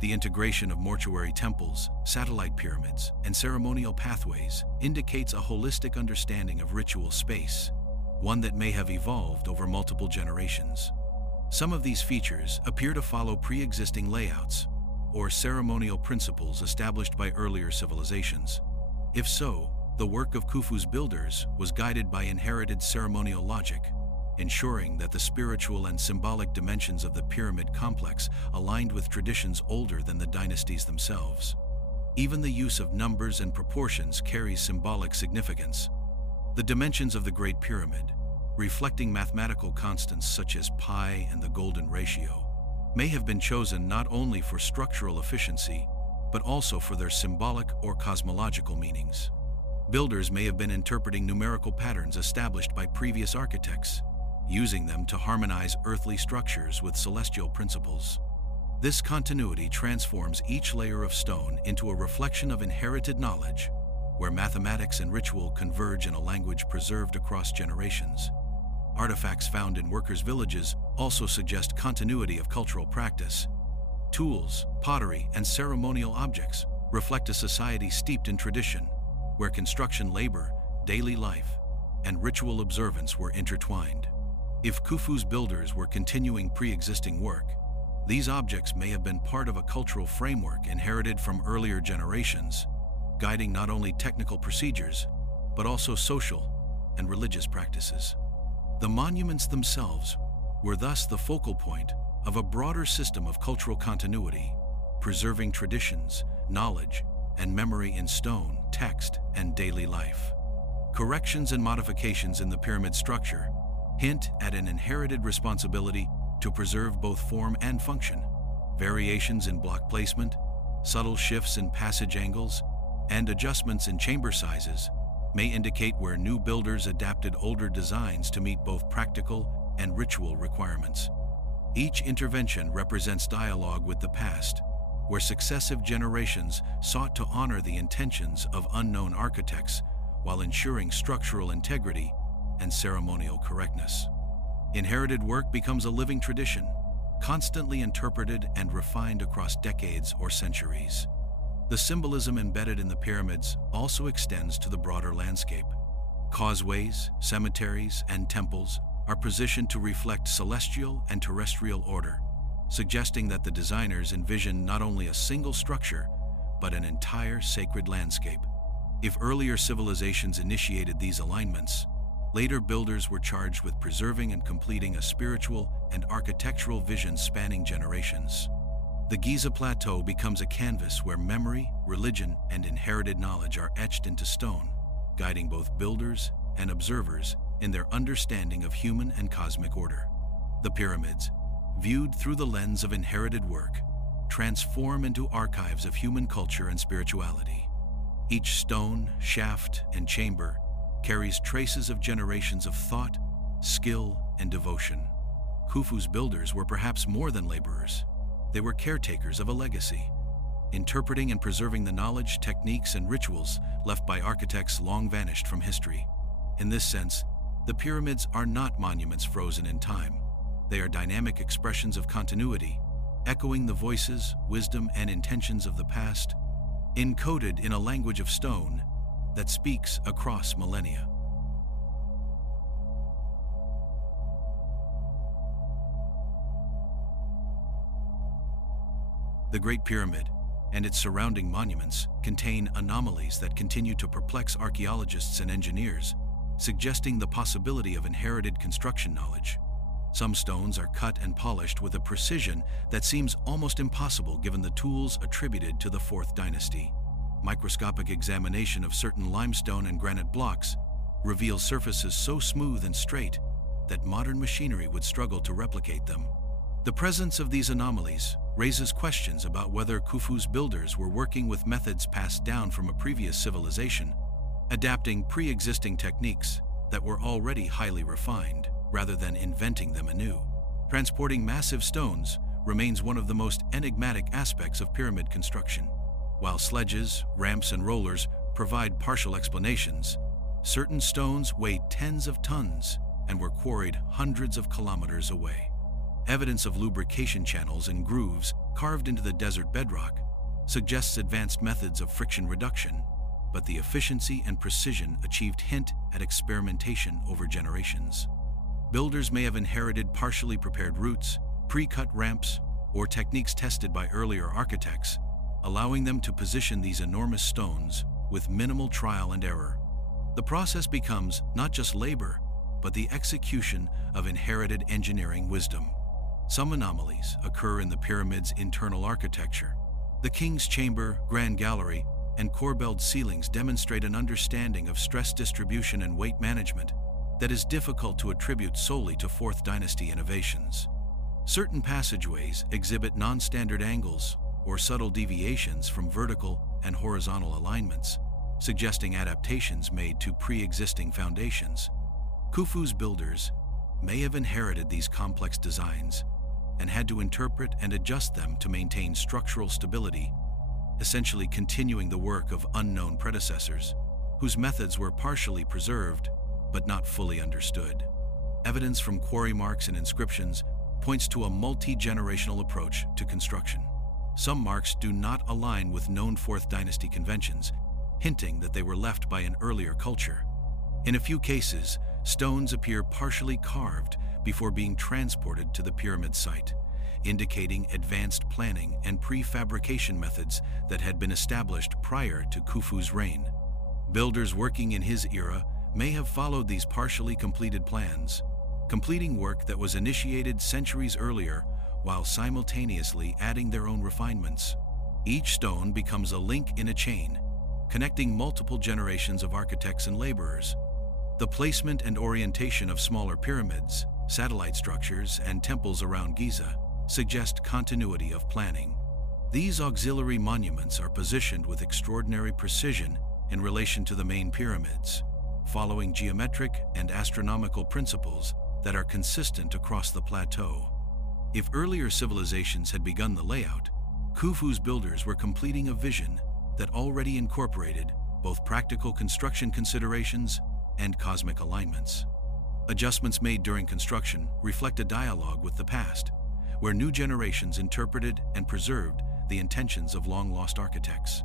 The integration of mortuary temples, satellite pyramids, and ceremonial pathways indicates a holistic understanding of ritual space, one that may have evolved over multiple generations. Some of these features appear to follow pre-existing layouts or ceremonial principles established by earlier civilizations. If so, the work of Khufu's builders was guided by inherited ceremonial logic, ensuring that the spiritual and symbolic dimensions of the pyramid complex aligned with traditions older than the dynasties themselves. Even the use of numbers and proportions carries symbolic significance. The dimensions of the Great Pyramid, reflecting mathematical constants such as pi and the golden ratio, may have been chosen not only for structural efficiency, but also for their symbolic or cosmological meanings. Builders may have been interpreting numerical patterns established by previous architects, using them to harmonize earthly structures with celestial principles. This continuity transforms each layer of stone into a reflection of inherited knowledge, where mathematics and ritual converge in a language preserved across generations. Artifacts found in workers' villages also suggest continuity of cultural practice. Tools, pottery, and ceremonial objects reflect a society steeped in tradition, where construction labor, daily life, and ritual observance were intertwined. If Khufu's builders were continuing pre-existing work, these objects may have been part of a cultural framework inherited from earlier generations, guiding not only technical procedures, but also social and religious practices. The monuments themselves were thus the focal point of a broader system of cultural continuity, preserving traditions, knowledge, and memory in stone, text, and daily life. Corrections and modifications in the pyramid structure hint at an inherited responsibility to preserve both form and function. Variations in block placement, subtle shifts in passage angles, and adjustments in chamber sizes may indicate where new builders adapted older designs to meet both practical and ritual requirements. Each intervention represents dialogue with the past, where successive generations sought to honor the intentions of unknown architects while ensuring structural integrity and ceremonial correctness. Inherited work becomes a living tradition, constantly interpreted and refined across decades or centuries. The symbolism embedded in the pyramids also extends to the broader landscape. Causeways, cemeteries, and temples are positioned to reflect celestial and terrestrial order, suggesting that the designers envisioned not only a single structure, but an entire sacred landscape. If earlier civilizations initiated these alignments, later builders were charged with preserving and completing a spiritual and architectural vision spanning generations. The Giza Plateau becomes a canvas where memory, religion, and inherited knowledge are etched into stone, guiding both builders and observers in their understanding of human and cosmic order. The pyramids, viewed through the lens of inherited work, transform into archives of human culture and spirituality. Each stone, shaft, and chamber carries traces of generations of thought, skill, and devotion. Khufu's builders were perhaps more than laborers. They were caretakers of a legacy, interpreting and preserving the knowledge, techniques, and rituals left by architects long vanished from history. In this sense, the pyramids are not monuments frozen in time. They are dynamic expressions of continuity, echoing the voices, wisdom, and intentions of the past, encoded in a language of stone that speaks across millennia. The Great Pyramid and its surrounding monuments contain anomalies that continue to perplex archaeologists and engineers, suggesting the possibility of inherited construction knowledge. Some stones are cut and polished with a precision that seems almost impossible given the tools attributed to the Fourth Dynasty. Microscopic examination of certain limestone and granite blocks reveals surfaces so smooth and straight that modern machinery would struggle to replicate them. The presence of these anomalies raises questions about whether Khufu's builders were working with methods passed down from a previous civilization, adapting pre-existing techniques that were already highly refined, rather than inventing them anew. Transporting massive stones remains one of the most enigmatic aspects of pyramid construction. While sledges, ramps, and rollers provide partial explanations, certain stones weighed tens of tons and were quarried hundreds of kilometers away. Evidence of lubrication channels and grooves carved into the desert bedrock suggests advanced methods of friction reduction, but the efficiency and precision achieved hint at experimentation over generations. Builders may have inherited partially prepared routes, pre-cut ramps, or techniques tested by earlier architects, allowing them to position these enormous stones with minimal trial and error. The process becomes not just labor, but the execution of inherited engineering wisdom. Some anomalies occur in the pyramid's internal architecture. The king's chamber, grand gallery, and corbelled ceilings demonstrate an understanding of stress distribution and weight management that is difficult to attribute solely to Fourth Dynasty innovations. Certain passageways exhibit non-standard angles or subtle deviations from vertical and horizontal alignments, suggesting adaptations made to pre-existing foundations. Khufu's builders may have inherited these complex designs and had to interpret and adjust them to maintain structural stability, essentially continuing the work of unknown predecessors, whose methods were partially preserved but not fully understood. Evidence from quarry marks and inscriptions points to a multi-generational approach to construction. Some marks do not align with known Fourth Dynasty conventions, hinting that they were left by an earlier culture. In a few cases, stones appear partially carved before being transported to the pyramid site, indicating advanced planning and prefabrication methods that had been established prior to Khufu's reign. Builders working in his era may have followed these partially completed plans, completing work that was initiated centuries earlier while simultaneously adding their own refinements. Each stone becomes a link in a chain, connecting multiple generations of architects and laborers. The placement and orientation of smaller pyramids, satellite structures, and temples around Giza suggest continuity of planning. These auxiliary monuments are positioned with extraordinary precision in relation to the main pyramids, following geometric and astronomical principles that are consistent across the plateau. If earlier civilizations had begun the layout, Khufu's builders were completing a vision that already incorporated both practical construction considerations and cosmic alignments. Adjustments made during construction reflect a dialogue with the past, where new generations interpreted and preserved the intentions of long-lost architects.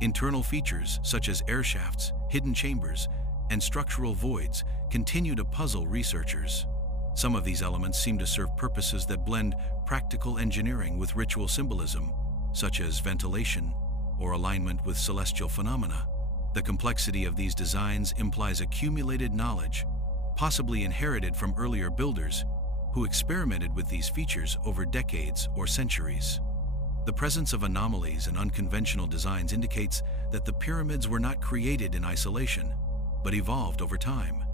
Internal features such as air shafts, hidden chambers, and structural voids continue to puzzle researchers. Some of these elements seem to serve purposes that blend practical engineering with ritual symbolism, such as ventilation or alignment with celestial phenomena. The complexity of these designs implies accumulated knowledge, possibly inherited from earlier builders who experimented with these features over decades or centuries. The presence of anomalies and unconventional designs indicates that the pyramids were not created in isolation, but evolved over time,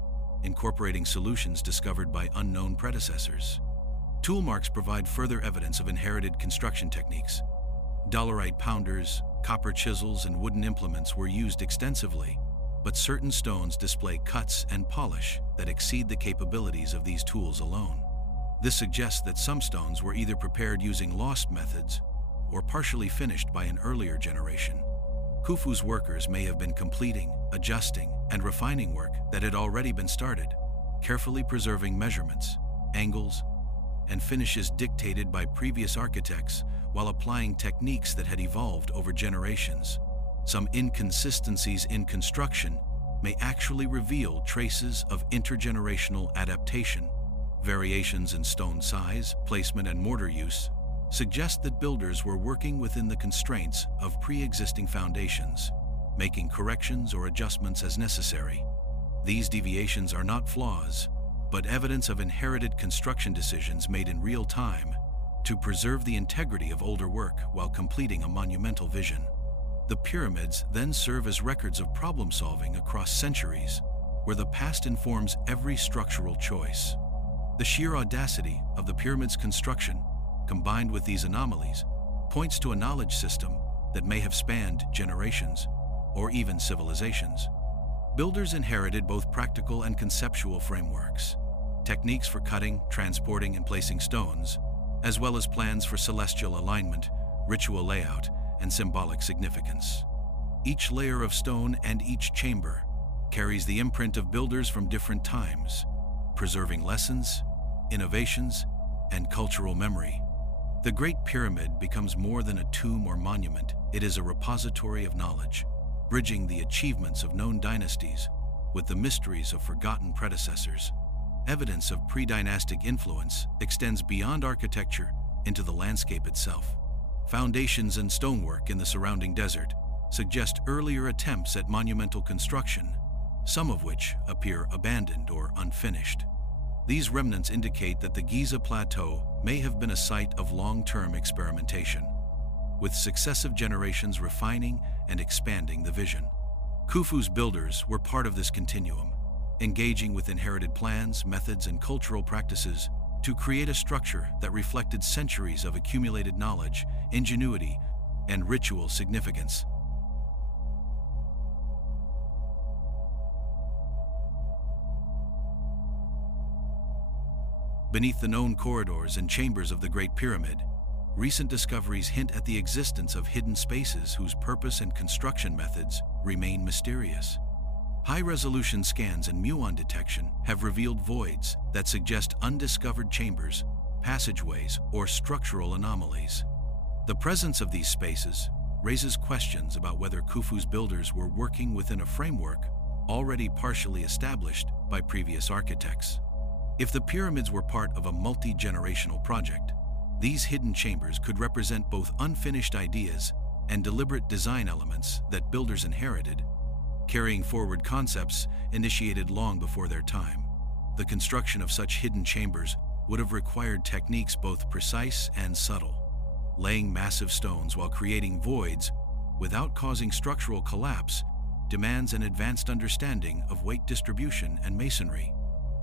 incorporating solutions discovered by unknown predecessors. Tool marks provide further evidence of inherited construction techniques. Dolerite pounders, copper chisels, and wooden implements were used extensively, but certain stones display cuts and polish that exceed the capabilities of these tools alone. This suggests that some stones were either prepared using lost methods or partially finished by an earlier generation. Khufu's workers may have been completing, adjusting, and refining work that had already been started, carefully preserving measurements, angles, and finishes dictated by previous architects while applying techniques that had evolved over generations. Some inconsistencies in construction may actually reveal traces of intergenerational adaptation. Variations in stone size, placement, and mortar use suggest that builders were working within the constraints of pre-existing foundations, making corrections or adjustments as necessary. These deviations are not flaws, but evidence of inherited construction decisions made in real time to preserve the integrity of older work while completing a monumental vision. The pyramids then serve as records of problem-solving across centuries, where the past informs every structural choice. The sheer audacity of the pyramid's construction, combined with these anomalies, points to a knowledge system that may have spanned generations or even civilizations. Builders inherited both practical and conceptual frameworks, techniques for cutting, transporting, and placing stones, as well as plans for celestial alignment, ritual layout, and symbolic significance. Each layer of stone and each chamber carries the imprint of builders from different times, preserving lessons, innovations, and cultural memory. The Great Pyramid becomes more than a tomb or monument. It is a repository of knowledge, bridging the achievements of known dynasties with the mysteries of forgotten predecessors. Evidence of pre-dynastic influence extends beyond architecture into the landscape itself. Foundations and stonework in the surrounding desert suggest earlier attempts at monumental construction, some of which appear abandoned or unfinished. These remnants indicate that the Giza Plateau may have been a site of long-term experimentation, with successive generations refining and expanding the vision. Khufu's builders were part of this continuum, engaging with inherited plans, methods, and cultural practices to create a structure that reflected centuries of accumulated knowledge, ingenuity, and ritual significance. Beneath the known corridors and chambers of the Great Pyramid, recent discoveries hint at the existence of hidden spaces whose purpose and construction methods remain mysterious. High-resolution scans and muon detection have revealed voids that suggest undiscovered chambers, passageways, or structural anomalies. The presence of these spaces raises questions about whether Khufu's builders were working within a framework already partially established by previous architects. If the pyramids were part of a multi-generational project, these hidden chambers could represent both unfinished ideas and deliberate design elements that builders inherited, carrying forward concepts initiated long before their time. The construction of such hidden chambers would have required techniques both precise and subtle. Laying massive stones while creating voids without causing structural collapse demands an advanced understanding of weight distribution and masonry.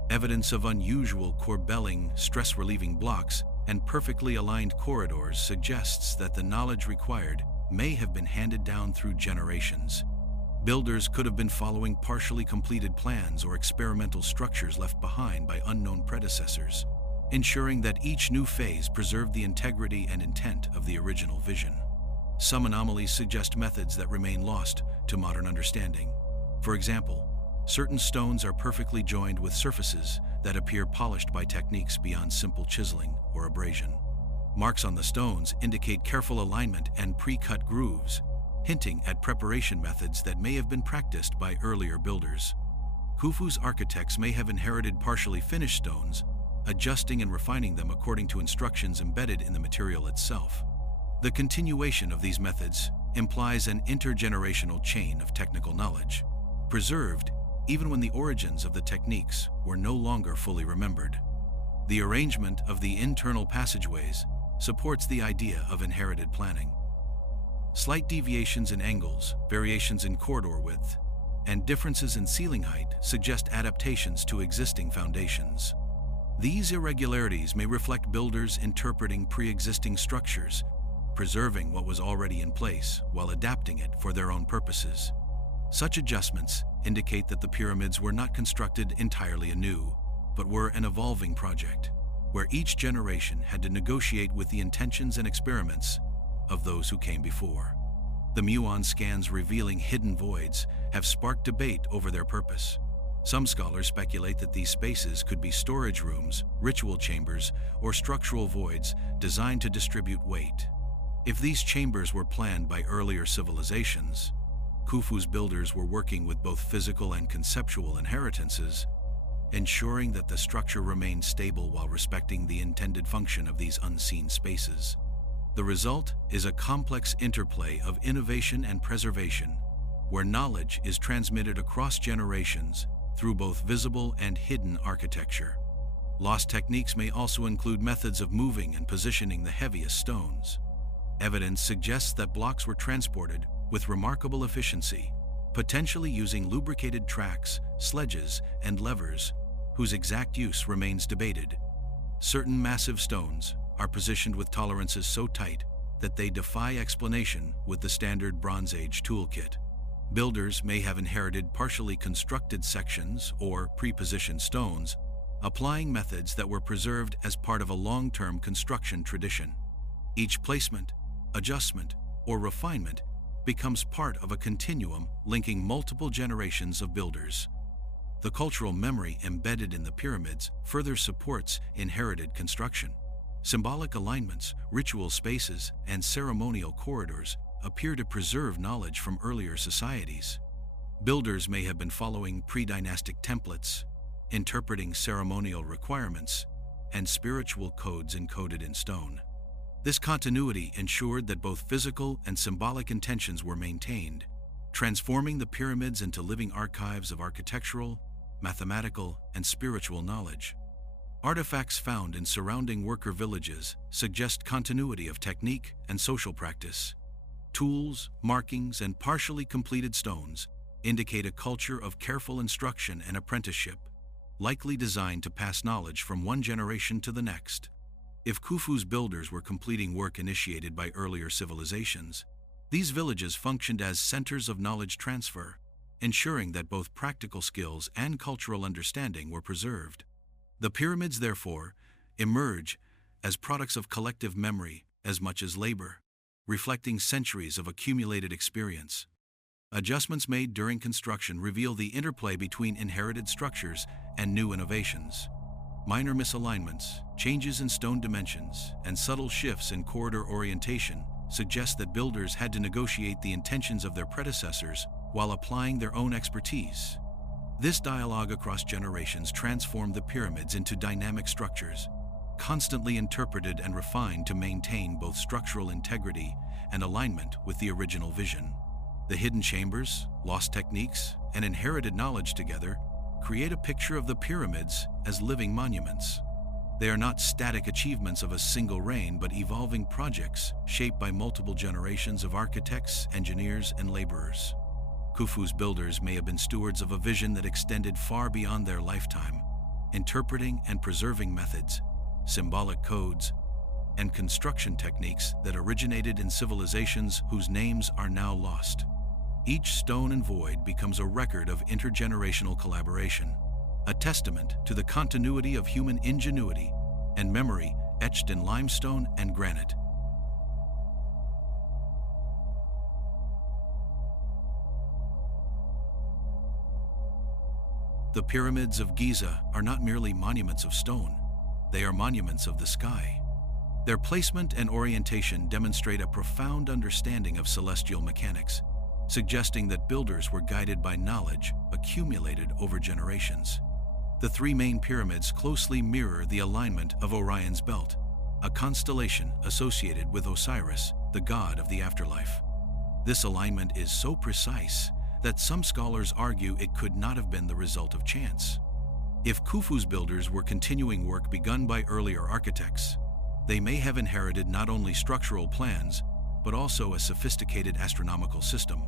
Evidence of unusual corbelling, stress-relieving blocks, and perfectly aligned corridors suggests that the knowledge required may have been handed down through generations. Builders could have been following partially completed plans or experimental structures left behind by unknown predecessors, ensuring that each new phase preserved the integrity and intent of the original vision. Some anomalies suggest methods that remain lost to modern understanding. For example, certain stones are perfectly joined with surfaces that appear polished by techniques beyond simple chiseling or abrasion. Marks on the stones indicate careful alignment and pre-cut grooves, hinting at preparation methods that may have been practiced by earlier builders. Khufu's architects may have inherited partially finished stones, adjusting and refining them according to instructions embedded in the material itself. The continuation of these methods implies an intergenerational chain of technical knowledge, preserved even when the origins of the techniques were no longer fully remembered. The arrangement of the internal passageways supports the idea of inherited planning. Slight deviations in angles, variations in corridor width, and differences in ceiling height suggest adaptations to existing foundations. These irregularities may reflect builders interpreting pre-existing structures, preserving what was already in place while adapting it for their own purposes. Such adjustments indicate that the pyramids were not constructed entirely anew, but were an evolving project, where each generation had to negotiate with the intentions and experiments of those who came before. The muon scans revealing hidden voids have sparked debate over their purpose. Some scholars speculate that these spaces could be storage rooms, ritual chambers, or structural voids designed to distribute weight. If these chambers were planned by earlier civilizations, Khufu's builders were working with both physical and conceptual inheritances, ensuring that the structure remained stable while respecting the intended function of these unseen spaces. The result is a complex interplay of innovation and preservation, where knowledge is transmitted across generations through both visible and hidden architecture. Lost techniques may also include methods of moving and positioning the heaviest stones. Evidence suggests that blocks were transported with remarkable efficiency, potentially using lubricated tracks, sledges, and levers, whose exact use remains debated. Certain massive stones are positioned with tolerances so tight that they defy explanation with the standard Bronze Age toolkit. Builders may have inherited partially constructed sections or pre-positioned stones, applying methods that were preserved as part of a long-term construction tradition. Each placement, adjustment, or refinement becomes part of a continuum linking multiple generations of builders. The cultural memory embedded in the pyramids further supports inherited construction. Symbolic alignments, ritual spaces, and ceremonial corridors appear to preserve knowledge from earlier societies. Builders may have been following pre-dynastic templates, interpreting ceremonial requirements, and spiritual codes encoded in stone. This continuity ensured that both physical and symbolic intentions were maintained, transforming the pyramids into living archives of architectural, mathematical, and spiritual knowledge. Artifacts found in surrounding worker villages suggest continuity of technique and social practice. Tools, markings, and partially completed stones indicate a culture of careful instruction and apprenticeship, likely designed to pass knowledge from one generation to the next. If Khufu's builders were completing work initiated by earlier civilizations, These villages functioned as centers of knowledge transfer, ensuring that both practical skills and cultural understanding were preserved. The pyramids, therefore, emerge as products of collective memory as much as labor, reflecting centuries of accumulated experience. Adjustments made during construction reveal the interplay between inherited structures and new innovations. Minor misalignments, changes in stone dimensions, and subtle shifts in corridor orientation suggest that builders had to negotiate the intentions of their predecessors while applying their own expertise. This dialogue across generations transformed the pyramids into dynamic structures, constantly interpreted and refined to maintain both structural integrity and alignment with the original vision. The hidden chambers, lost techniques, and inherited knowledge together create a picture of the pyramids as living monuments. They are not static achievements of a single reign, but evolving projects shaped by multiple generations of architects, engineers, and laborers. Khufu's builders may have been stewards of a vision that extended far beyond their lifetime, interpreting and preserving methods, symbolic codes, and construction techniques that originated in civilizations whose names are now lost. Each stone and void becomes a record of intergenerational collaboration, a testament to the continuity of human ingenuity and memory etched in limestone and granite. The pyramids of Giza are not merely monuments of stone, they are monuments of the sky. Their placement and orientation demonstrate a profound understanding of celestial mechanics, suggesting that builders were guided by knowledge accumulated over generations. The three main pyramids closely mirror the alignment of Orion's belt, a constellation associated with Osiris, the god of the afterlife. This alignment is so precise that some scholars argue it could not have been the result of chance. If Khufu's builders were continuing work begun by earlier architects, they may have inherited not only structural plans, but also a sophisticated astronomical system,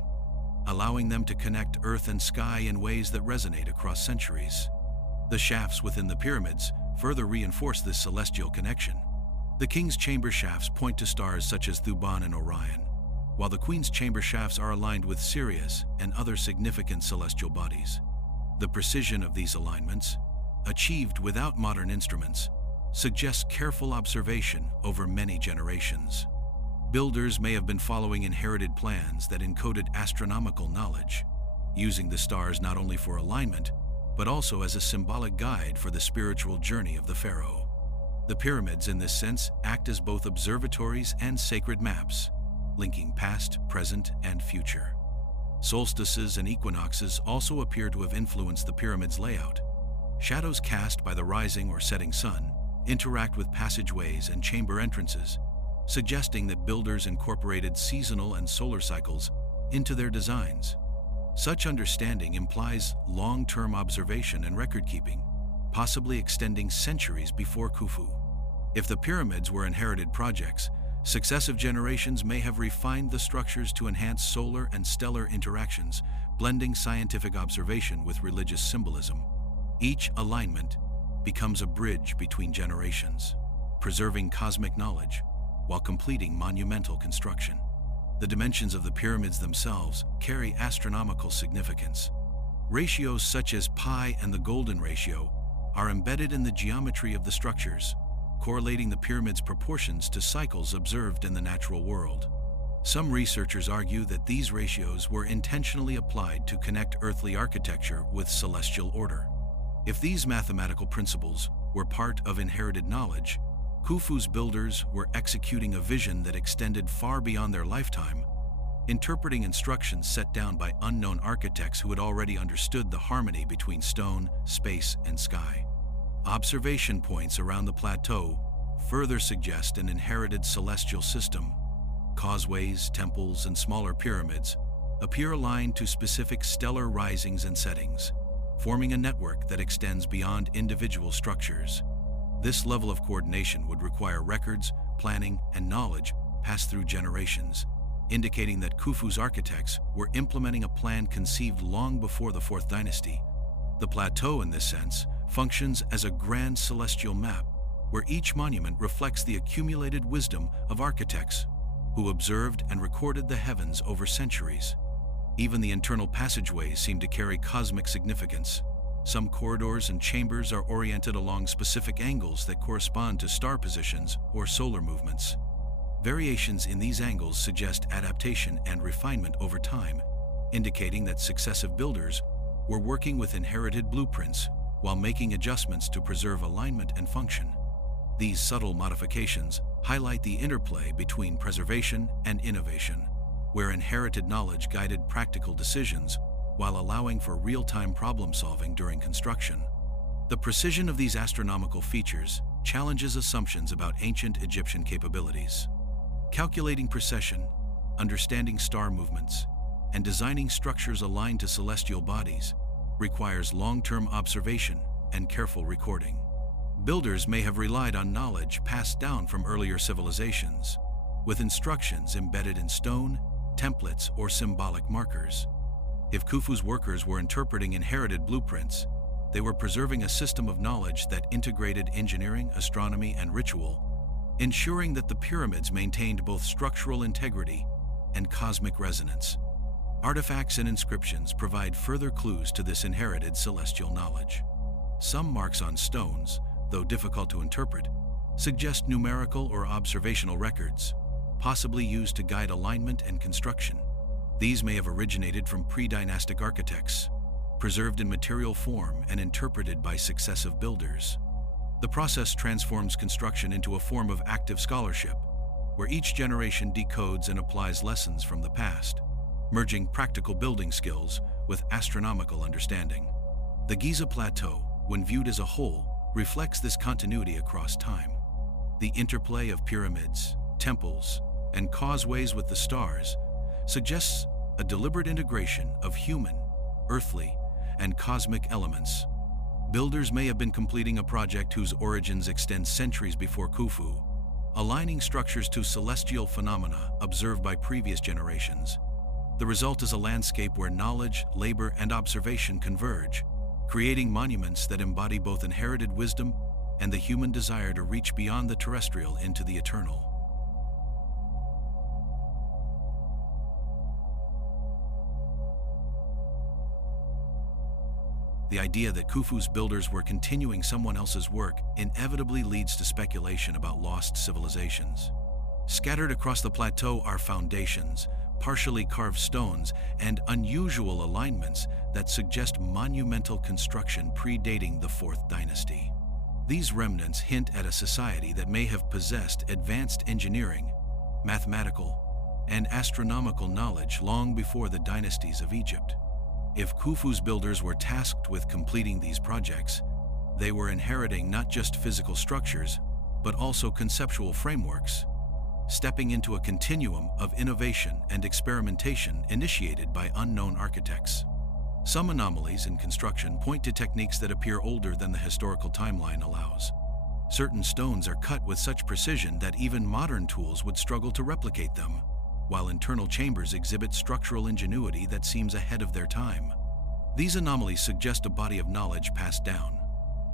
allowing them to connect earth and sky in ways that resonate across centuries. The shafts within the pyramids further reinforce this celestial connection. The king's chamber shafts point to stars such as Thuban and Orion, while the queen's chamber shafts are aligned with Sirius and other significant celestial bodies. The precision of these alignments, achieved without modern instruments, suggests careful observation over many generations. Builders may have been following inherited plans that encoded astronomical knowledge, using the stars not only for alignment, but also as a symbolic guide for the spiritual journey of the pharaoh. The pyramids, in this sense, act as both observatories and sacred maps, linking past, present, and future. Solstices and equinoxes also appear to have influenced the pyramid's layout. Shadows cast by the rising or setting sun interact with passageways and chamber entrances, suggesting that builders incorporated seasonal and solar cycles into their designs. Such understanding implies long-term observation and record-keeping, possibly extending centuries before Khufu. If the pyramids were inherited projects, successive generations may have refined the structures to enhance solar and stellar interactions, blending scientific observation with religious symbolism. Each alignment becomes a bridge between generations, preserving cosmic knowledge while completing monumental construction. The dimensions of the pyramids themselves carry astronomical significance. Ratios such as pi and the golden ratio are embedded in the geometry of the structures, correlating the pyramid's proportions to cycles observed in the natural world. Some researchers argue that these ratios were intentionally applied to connect earthly architecture with celestial order. If these mathematical principles were part of inherited knowledge, Khufu's builders were executing a vision that extended far beyond their lifetime, interpreting instructions set down by unknown architects who had already understood the harmony between stone, space, and sky. Observation points around the plateau further suggest an inherited celestial system. Causeways, temples, and smaller pyramids appear aligned to specific stellar risings and settings, forming a network that extends beyond individual structures. This level of coordination would require records, planning, and knowledge passed through generations, indicating that Khufu's architects were implementing a plan conceived long before the Fourth Dynasty. The plateau, in this sense, functions as a grand celestial map, where each monument reflects the accumulated wisdom of architects. who observed and recorded the heavens over centuries. Even the internal passageways seem to carry cosmic significance. Some corridors and chambers are oriented along specific angles that correspond to star positions or solar movements. Variations in these angles suggest adaptation and refinement over time, indicating that successive builders were working with inherited blueprints while making adjustments to preserve alignment and function. These subtle modifications highlight the interplay between preservation and innovation, where inherited knowledge guided practical decisions while allowing for real-time problem-solving during construction. The precision of these astronomical features challenges assumptions about ancient Egyptian capabilities. Calculating precession, understanding star movements, and designing structures aligned to celestial bodies requires long-term observation and careful recording. Builders may have relied on knowledge passed down from earlier civilizations, with instructions embedded in stone, templates, or symbolic markers. If Khufu's workers were interpreting inherited blueprints, they were preserving a system of knowledge that integrated engineering, astronomy, and ritual, ensuring that the pyramids maintained both structural integrity and cosmic resonance. Artifacts and inscriptions provide further clues to this inherited celestial knowledge. Some marks on stones, though difficult to interpret, suggest numerical or observational records, possibly used to guide alignment and construction. These may have originated from pre-dynastic architects, preserved in material form and interpreted by successive builders. The process transforms construction into a form of active scholarship, where each generation decodes and applies lessons from the past, merging practical building skills with astronomical understanding. The Giza Plateau, when viewed as a whole, reflects this continuity across time. The interplay of pyramids, temples, and causeways with the stars suggests a deliberate integration of human, earthly, and cosmic elements. Builders may have been completing a project whose origins extend centuries before Khufu, aligning structures to celestial phenomena observed by previous generations. The result is a landscape where knowledge, labor, and observation converge, creating monuments that embody both inherited wisdom and the human desire to reach beyond the terrestrial into the eternal. The idea that Khufu's builders were continuing someone else's work inevitably leads to speculation about lost civilizations. Scattered across the plateau are foundations, partially carved stones, and unusual alignments that suggest monumental construction predating the Fourth Dynasty. These remnants hint at a society that may have possessed advanced engineering, mathematical, and astronomical knowledge long before the dynasties of Egypt. If Khufu's builders were tasked with completing these projects, they were inheriting not just physical structures, but also conceptual frameworks, stepping into a continuum of innovation and experimentation initiated by unknown architects. Some anomalies in construction point to techniques that appear older than the historical timeline allows. Certain stones are cut with such precision that even modern tools would struggle to replicate them, while internal chambers exhibit structural ingenuity that seems ahead of their time. These anomalies suggest a body of knowledge passed down,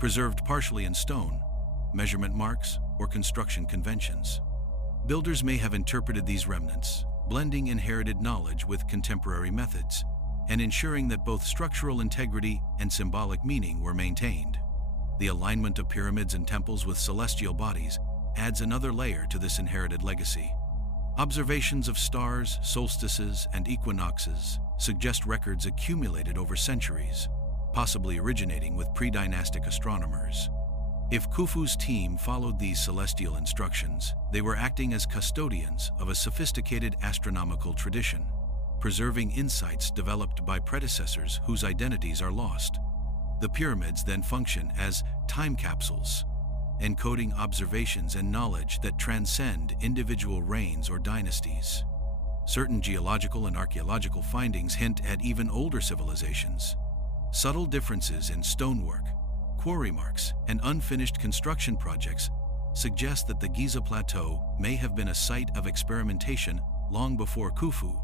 preserved partially in stone, measurement marks, or construction conventions. Builders may have interpreted these remnants, blending inherited knowledge with contemporary methods, and ensuring that both structural integrity and symbolic meaning were maintained. The alignment of pyramids and temples with celestial bodies adds another layer to this inherited legacy. Observations of stars, solstices, and equinoxes suggest records accumulated over centuries, possibly originating with pre-dynastic astronomers. If Khufu's team followed these celestial instructions, they were acting as custodians of a sophisticated astronomical tradition, preserving insights developed by predecessors whose identities are lost. The pyramids then function as time capsules, encoding observations and knowledge that transcend individual reigns or dynasties. Certain geological and archaeological findings hint at even older civilizations. Subtle differences in stonework, quarry marks, and unfinished construction projects suggest that the Giza Plateau may have been a site of experimentation long before Khufu.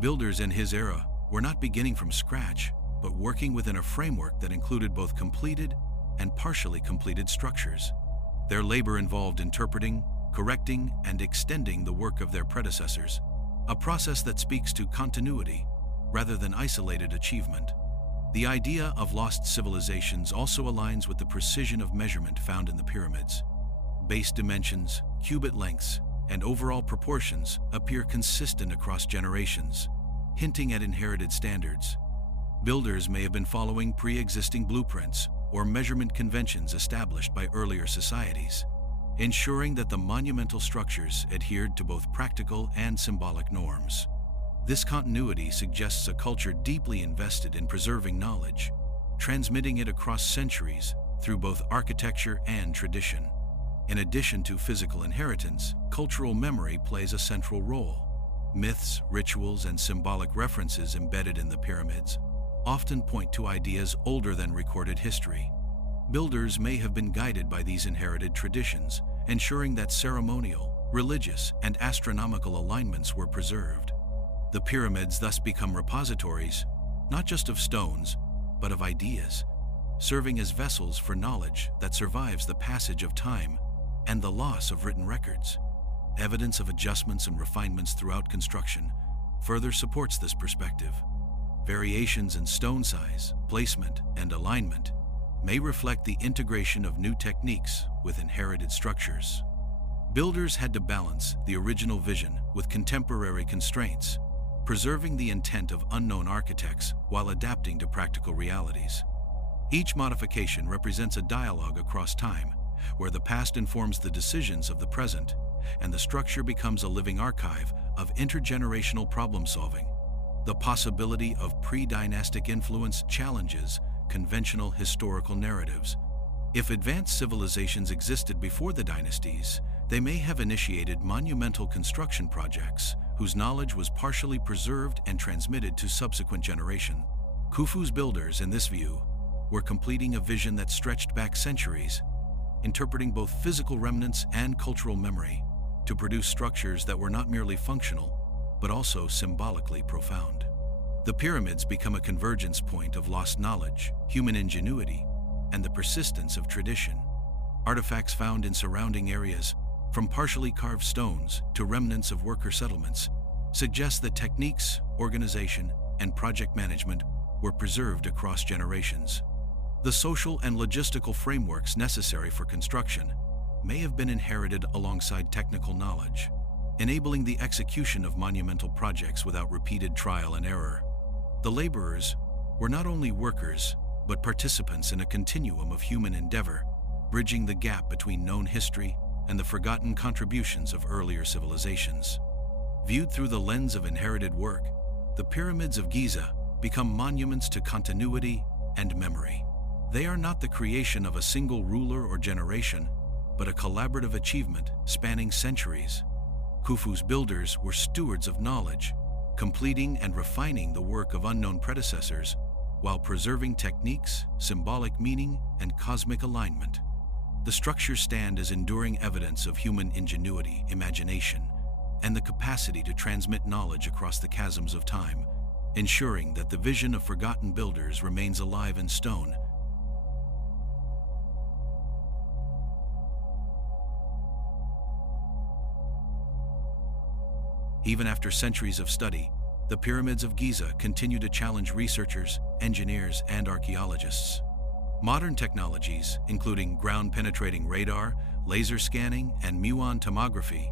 Builders in his era were not beginning from scratch, but working within a framework that included both completed and partially completed structures. Their labor involved interpreting, correcting and extending the work of their predecessors, a process that speaks to continuity rather than isolated achievement. The idea of lost civilizations also aligns with the precision of measurement found in the pyramids. Base dimensions, cubit lengths, and overall proportions appear consistent across generations, hinting at inherited standards. Builders may have been following pre-existing blueprints or measurement conventions established by earlier societies, ensuring that the monumental structures adhered to both practical and symbolic norms. This continuity suggests a culture deeply invested in preserving knowledge, transmitting it across centuries through both architecture and tradition. In addition to physical inheritance, cultural memory plays a central role. Myths, rituals, and symbolic references embedded in the pyramids often point to ideas older than recorded history. Builders may have been guided by these inherited traditions, ensuring that ceremonial, religious, and astronomical alignments were preserved. The pyramids thus become repositories, not just of stones, but of ideas, serving as vessels for knowledge that survives the passage of time and the loss of written records. Evidence of adjustments and refinements throughout construction further supports this perspective. Variations in stone size, placement, and alignment may reflect the integration of new techniques with inherited structures. Builders had to balance the original vision with contemporary constraints, preserving the intent of unknown architects while adapting to practical realities. Each modification represents a dialogue across time, where the past informs the decisions of the present, and the structure becomes a living archive of intergenerational problem-solving. The possibility of pre-dynastic influence challenges conventional historical narratives. If advanced civilizations existed before the dynasties, they may have initiated monumental construction projects whose knowledge was partially preserved and transmitted to subsequent generations. Khufu's builders, in this view, were completing a vision that stretched back centuries, interpreting both physical remnants and cultural memory to produce structures that were not merely functional, but also symbolically profound. The pyramids become a convergence point of lost knowledge, human ingenuity, and the persistence of tradition. Artifacts found in surrounding areas, from partially carved stones to remnants of worker settlements, suggest that techniques, organization, and project management were preserved across generations. The social and logistical frameworks necessary for construction may have been inherited alongside technical knowledge, enabling the execution of monumental projects without repeated trial and error. The laborers were not only workers, but participants in a continuum of human endeavor, bridging the gap between known history and the forgotten contributions of earlier civilizations. Viewed through the lens of inherited work, the pyramids of Giza become monuments to continuity and memory. They are not the creation of a single ruler or generation, but a collaborative achievement spanning centuries. Khufu's builders were stewards of knowledge, completing and refining the work of unknown predecessors while preserving techniques, symbolic meaning, and cosmic alignment. The structures stand as enduring evidence of human ingenuity, imagination, and the capacity to transmit knowledge across the chasms of time, ensuring that the vision of forgotten builders remains alive in stone. Even after centuries of study, the pyramids of Giza continue to challenge researchers, engineers, and archaeologists. Modern technologies, including ground-penetrating radar, laser scanning, and muon tomography,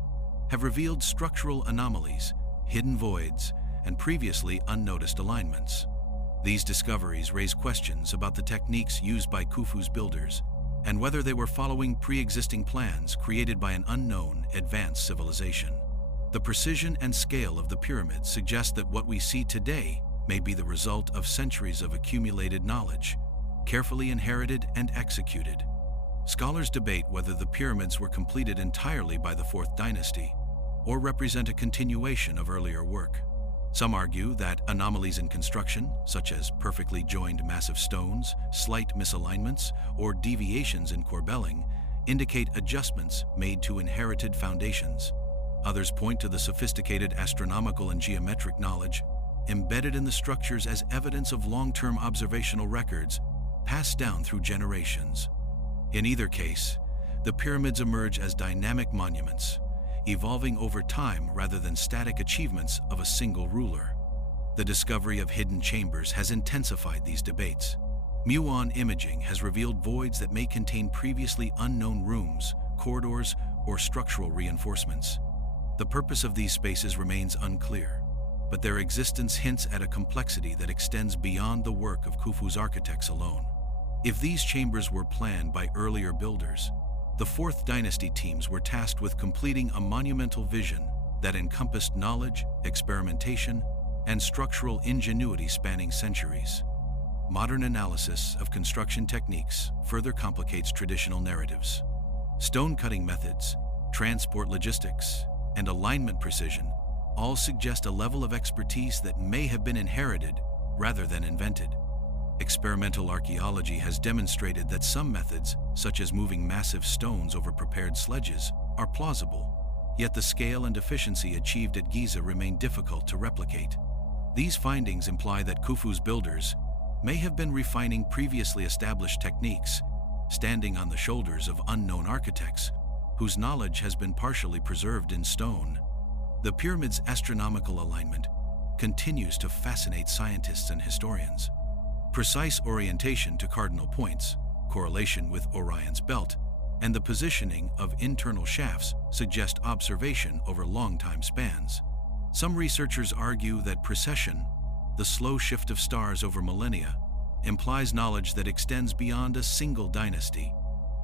have revealed structural anomalies, hidden voids, and previously unnoticed alignments. These discoveries raise questions about the techniques used by Khufu's builders and whether they were following pre-existing plans created by an unknown, advanced civilization. The precision and scale of the pyramids suggest that what we see today may be the result of centuries of accumulated knowledge, carefully inherited and executed. Scholars debate whether the pyramids were completed entirely by the Fourth Dynasty or represent a continuation of earlier work. Some argue that anomalies in construction, such as perfectly joined massive stones, slight misalignments, or deviations in corbelling, indicate adjustments made to inherited foundations. Others point to the sophisticated astronomical and geometric knowledge embedded in the structures as evidence of long-term observational records passed down through generations. In either case, the pyramids emerge as dynamic monuments, evolving over time rather than static achievements of a single ruler. The discovery of hidden chambers has intensified these debates. Muon imaging has revealed voids that may contain previously unknown rooms, corridors, or structural reinforcements. The purpose of these spaces remains unclear, but their existence hints at a complexity that extends beyond the work of Khufu's architects alone. If these chambers were planned by earlier builders, the Fourth Dynasty teams were tasked with completing a monumental vision that encompassed knowledge, experimentation, and structural ingenuity spanning centuries. Modern analysis of construction techniques further complicates traditional narratives. Stone-cutting methods, transport logistics, and alignment precision all suggest a level of expertise that may have been inherited rather than invented. Experimental archaeology has demonstrated that some methods, such as moving massive stones over prepared sledges, are plausible, yet the scale and efficiency achieved at Giza remain difficult to replicate. These findings imply that Khufu's builders may have been refining previously established techniques, standing on the shoulders of unknown architects, whose knowledge has been partially preserved in stone. The pyramid's astronomical alignment continues to fascinate scientists and historians. Precise orientation to cardinal points, correlation with Orion's belt, and the positioning of internal shafts suggest observation over long time spans. Some researchers argue that precession, the slow shift of stars over millennia, implies knowledge that extends beyond a single dynasty.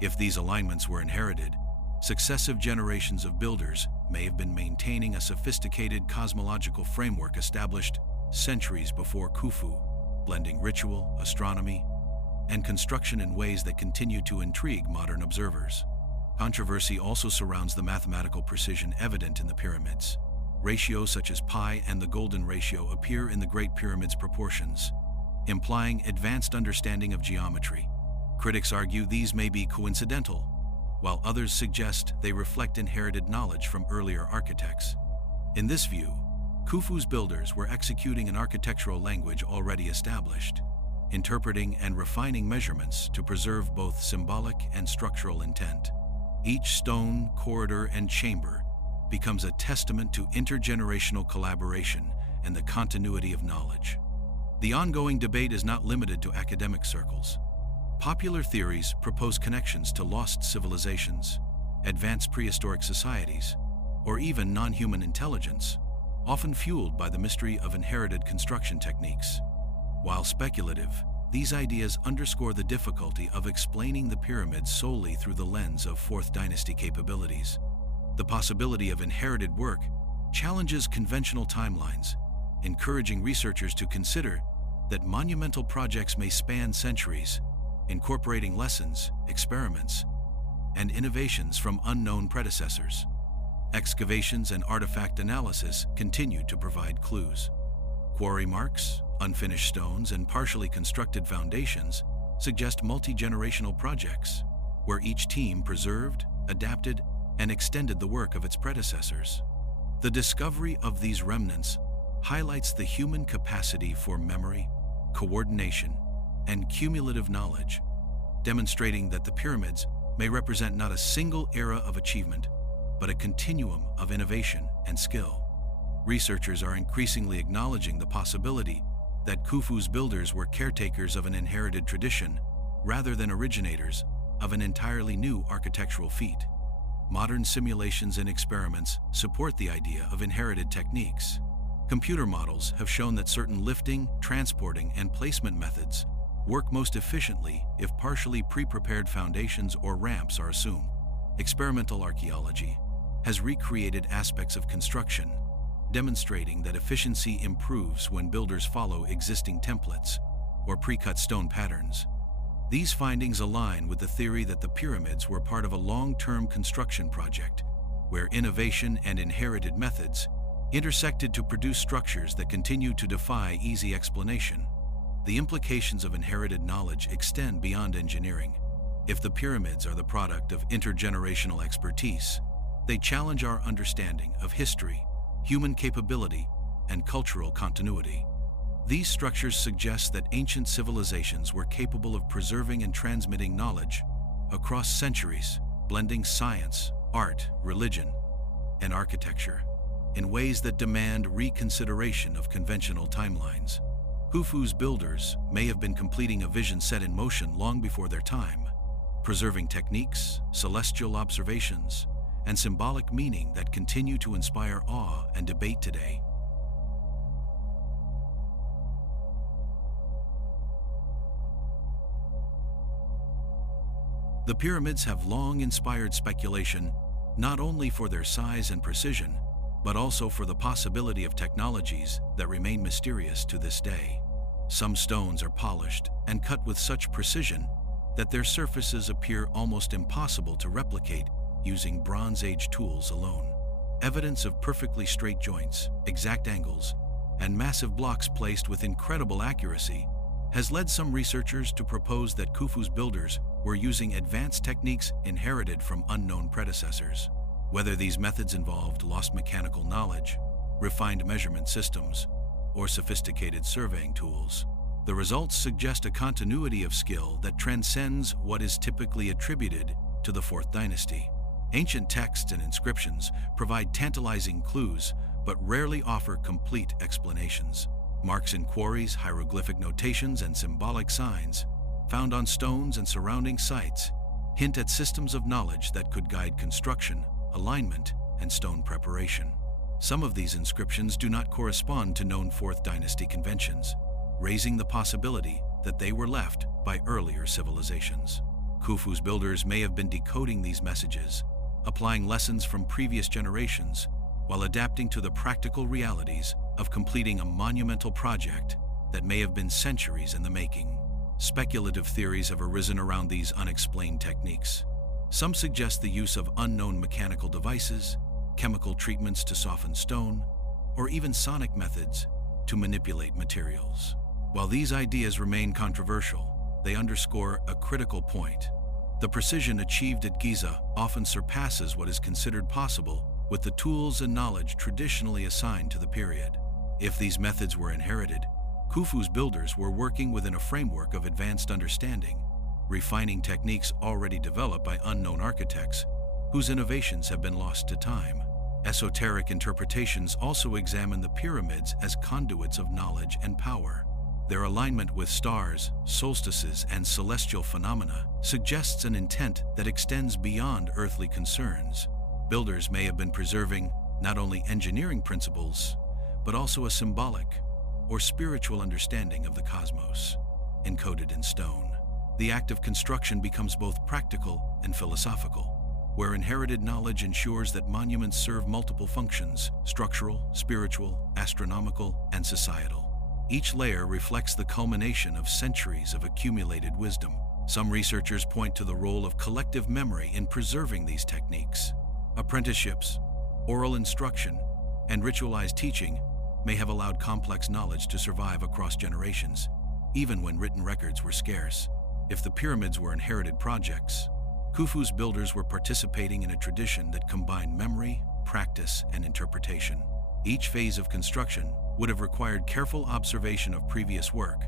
If these alignments were inherited, successive generations of builders may have been maintaining a sophisticated cosmological framework established centuries before Khufu, blending ritual, astronomy, and construction in ways that continue to intrigue modern observers. Controversy also surrounds the mathematical precision evident in the pyramids. Ratios such as pi and the golden ratio appear in the Great Pyramid's proportions, implying advanced understanding of geometry. Critics argue these may be coincidental, while others suggest they reflect inherited knowledge from earlier architects. In this view, Khufu's builders were executing an architectural language already established, interpreting and refining measurements to preserve both symbolic and structural intent. Each stone, corridor, and chamber becomes a testament to intergenerational collaboration and the continuity of knowledge. The ongoing debate is not limited to academic circles. Popular theories propose connections to lost civilizations, advanced prehistoric societies, or even non-human intelligence, often fueled by the mystery of inherited construction techniques. While speculative, these ideas underscore the difficulty of explaining the pyramids solely through the lens of Fourth Dynasty capabilities. The possibility of inherited work challenges conventional timelines, encouraging researchers to consider that monumental projects may span centuries, incorporating lessons, experiments, and innovations from unknown predecessors. Excavations and artifact analysis continue to provide clues. Quarry marks, unfinished stones, and partially constructed foundations suggest multi-generational projects, where each team preserved, adapted, and extended the work of its predecessors. The discovery of these remnants highlights the human capacity for memory, coordination, and cumulative knowledge, demonstrating that the pyramids may represent not a single era of achievement, but a continuum of innovation and skill. Researchers are increasingly acknowledging the possibility that Khufu's builders were caretakers of an inherited tradition rather than originators of an entirely new architectural feat. Modern simulations and experiments support the idea of inherited techniques. Computer models have shown that certain lifting, transporting, and placement methods work most efficiently if partially pre-prepared foundations or ramps are assumed. Experimental archaeology has recreated aspects of construction, demonstrating that efficiency improves when builders follow existing templates or pre-cut stone patterns. These findings align with the theory that the pyramids were part of a long-term construction project, where innovation and inherited methods intersected to produce structures that continue to defy easy explanation. The implications of inherited knowledge extend beyond engineering. If the pyramids are the product of intergenerational expertise, they challenge our understanding of history, human capability, and cultural continuity. These structures suggest that ancient civilizations were capable of preserving and transmitting knowledge across centuries, blending science, art, religion, and architecture in ways that demand reconsideration of conventional timelines. Khufu's builders may have been completing a vision set in motion long before their time, preserving techniques, celestial observations, and symbolic meaning that continue to inspire awe and debate today. The pyramids have long inspired speculation, not only for their size and precision, but also for the possibility of technologies that remain mysterious to this day. Some stones are polished and cut with such precision that their surfaces appear almost impossible to replicate using Bronze Age tools alone. Evidence of perfectly straight joints, exact angles, and massive blocks placed with incredible accuracy has led some researchers to propose that Khufu's builders were using advanced techniques inherited from unknown predecessors. Whether these methods involved lost mechanical knowledge, refined measurement systems, or sophisticated surveying tools, the results suggest a continuity of skill that transcends what is typically attributed to the Fourth Dynasty. Ancient texts and inscriptions provide tantalizing clues, but rarely offer complete explanations. Marks in quarries, hieroglyphic notations, and symbolic signs found on stones and surrounding sites hint at systems of knowledge that could guide construction, alignment, and stone preparation. Some of these inscriptions do not correspond to known Fourth Dynasty conventions, raising the possibility that they were left by earlier civilizations. Khufu's builders may have been decoding these messages, applying lessons from previous generations, while adapting to the practical realities of completing a monumental project that may have been centuries in the making. Speculative theories have arisen around these unexplained techniques. Some suggest the use of unknown mechanical devices, chemical treatments to soften stone, or even sonic methods to manipulate materials. While these ideas remain controversial, they underscore a critical point. The precision achieved at Giza often surpasses what is considered possible with the tools and knowledge traditionally assigned to the period. If these methods were inherited, Khufu's builders were working within a framework of advanced understanding, refining techniques already developed by unknown architects whose innovations have been lost to time. Esoteric interpretations also examine the pyramids as conduits of knowledge and power. Their alignment with stars, solstices, and celestial phenomena suggests an intent that extends beyond earthly concerns. Builders may have been preserving not only engineering principles, but also a symbolic or spiritual understanding of the cosmos, encoded in stone. The act of construction becomes both practical and philosophical, where inherited knowledge ensures that monuments serve multiple functions: structural, spiritual, astronomical, and societal. Each layer reflects the culmination of centuries of accumulated wisdom. Some researchers point to the role of collective memory in preserving these techniques. Apprenticeships, oral instruction, and ritualized teaching may have allowed complex knowledge to survive across generations, even when written records were scarce. If the pyramids were inherited projects, Khufu's builders were participating in a tradition that combined memory, practice, and interpretation. Each phase of construction would have required careful observation of previous work,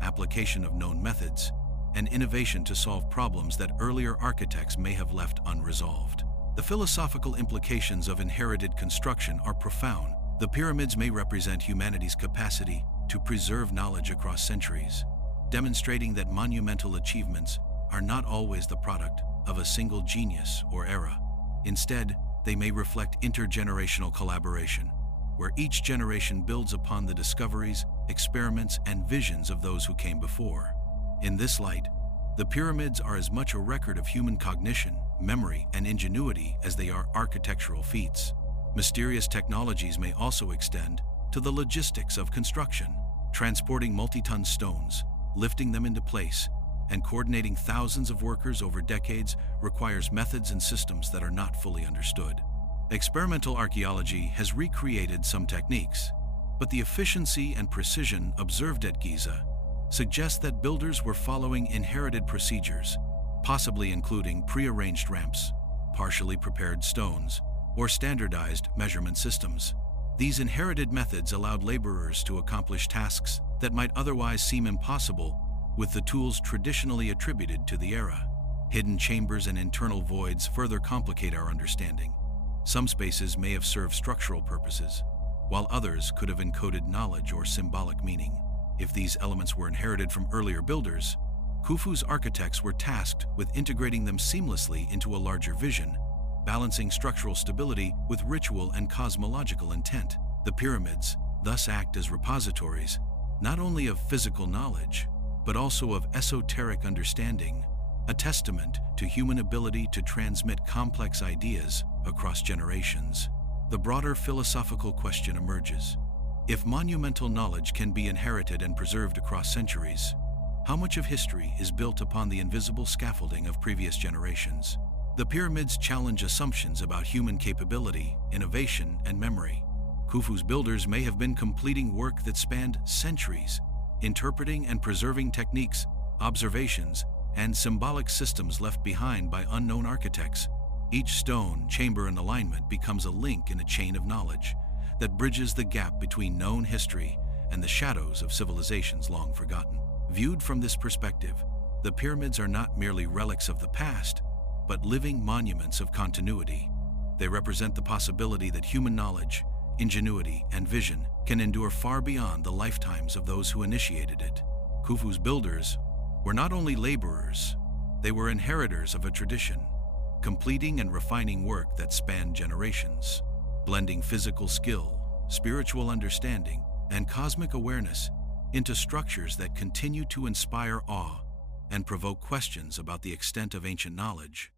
application of known methods, and innovation to solve problems that earlier architects may have left unresolved. The philosophical implications of inherited construction are profound. The pyramids may represent humanity's capacity to preserve knowledge across centuries, demonstrating that monumental achievements are not always the product of a single genius or era. Instead, they may reflect intergenerational collaboration, where each generation builds upon the discoveries, experiments, and visions of those who came before. In this light, the pyramids are as much a record of human cognition, memory, and ingenuity as they are architectural feats. Mysterious technologies may also extend to the logistics of construction, transporting multi-ton stones, lifting them into place, and coordinating thousands of workers over decades requires methods and systems that are not fully understood. Experimental archaeology has recreated some techniques, but the efficiency and precision observed at Giza suggest that builders were following inherited procedures, possibly including pre-arranged ramps, partially prepared stones, or standardized measurement systems. These inherited methods allowed laborers to accomplish tasks that might otherwise seem impossible with the tools traditionally attributed to the era. Hidden chambers and internal voids further complicate our understanding. Some spaces may have served structural purposes, while others could have encoded knowledge or symbolic meaning. If these elements were inherited from earlier builders, Khufu's architects were tasked with integrating them seamlessly into a larger vision, balancing structural stability with ritual and cosmological intent. The pyramids thus act as repositories, not only of physical knowledge, but also of esoteric understanding, a testament to human ability to transmit complex ideas across generations. The broader philosophical question emerges. If monumental knowledge can be inherited and preserved across centuries, how much of history is built upon the invisible scaffolding of previous generations? The pyramids challenge assumptions about human capability, innovation, and memory. Khufu's builders may have been completing work that spanned centuries, interpreting and preserving techniques, observations, and symbolic systems left behind by unknown architects. Each stone, chamber, and alignment becomes a link in a chain of knowledge that bridges the gap between known history and the shadows of civilizations long forgotten. Viewed from this perspective, the pyramids are not merely relics of the past, but living monuments of continuity. They represent the possibility that human knowledge, ingenuity, and vision can endure far beyond the lifetimes of those who initiated it. Khufu's builders were not only laborers, they were inheritors of a tradition, completing and refining work that spanned generations, blending physical skill, spiritual understanding, and cosmic awareness into structures that continue to inspire awe and provoke questions about the extent of ancient knowledge.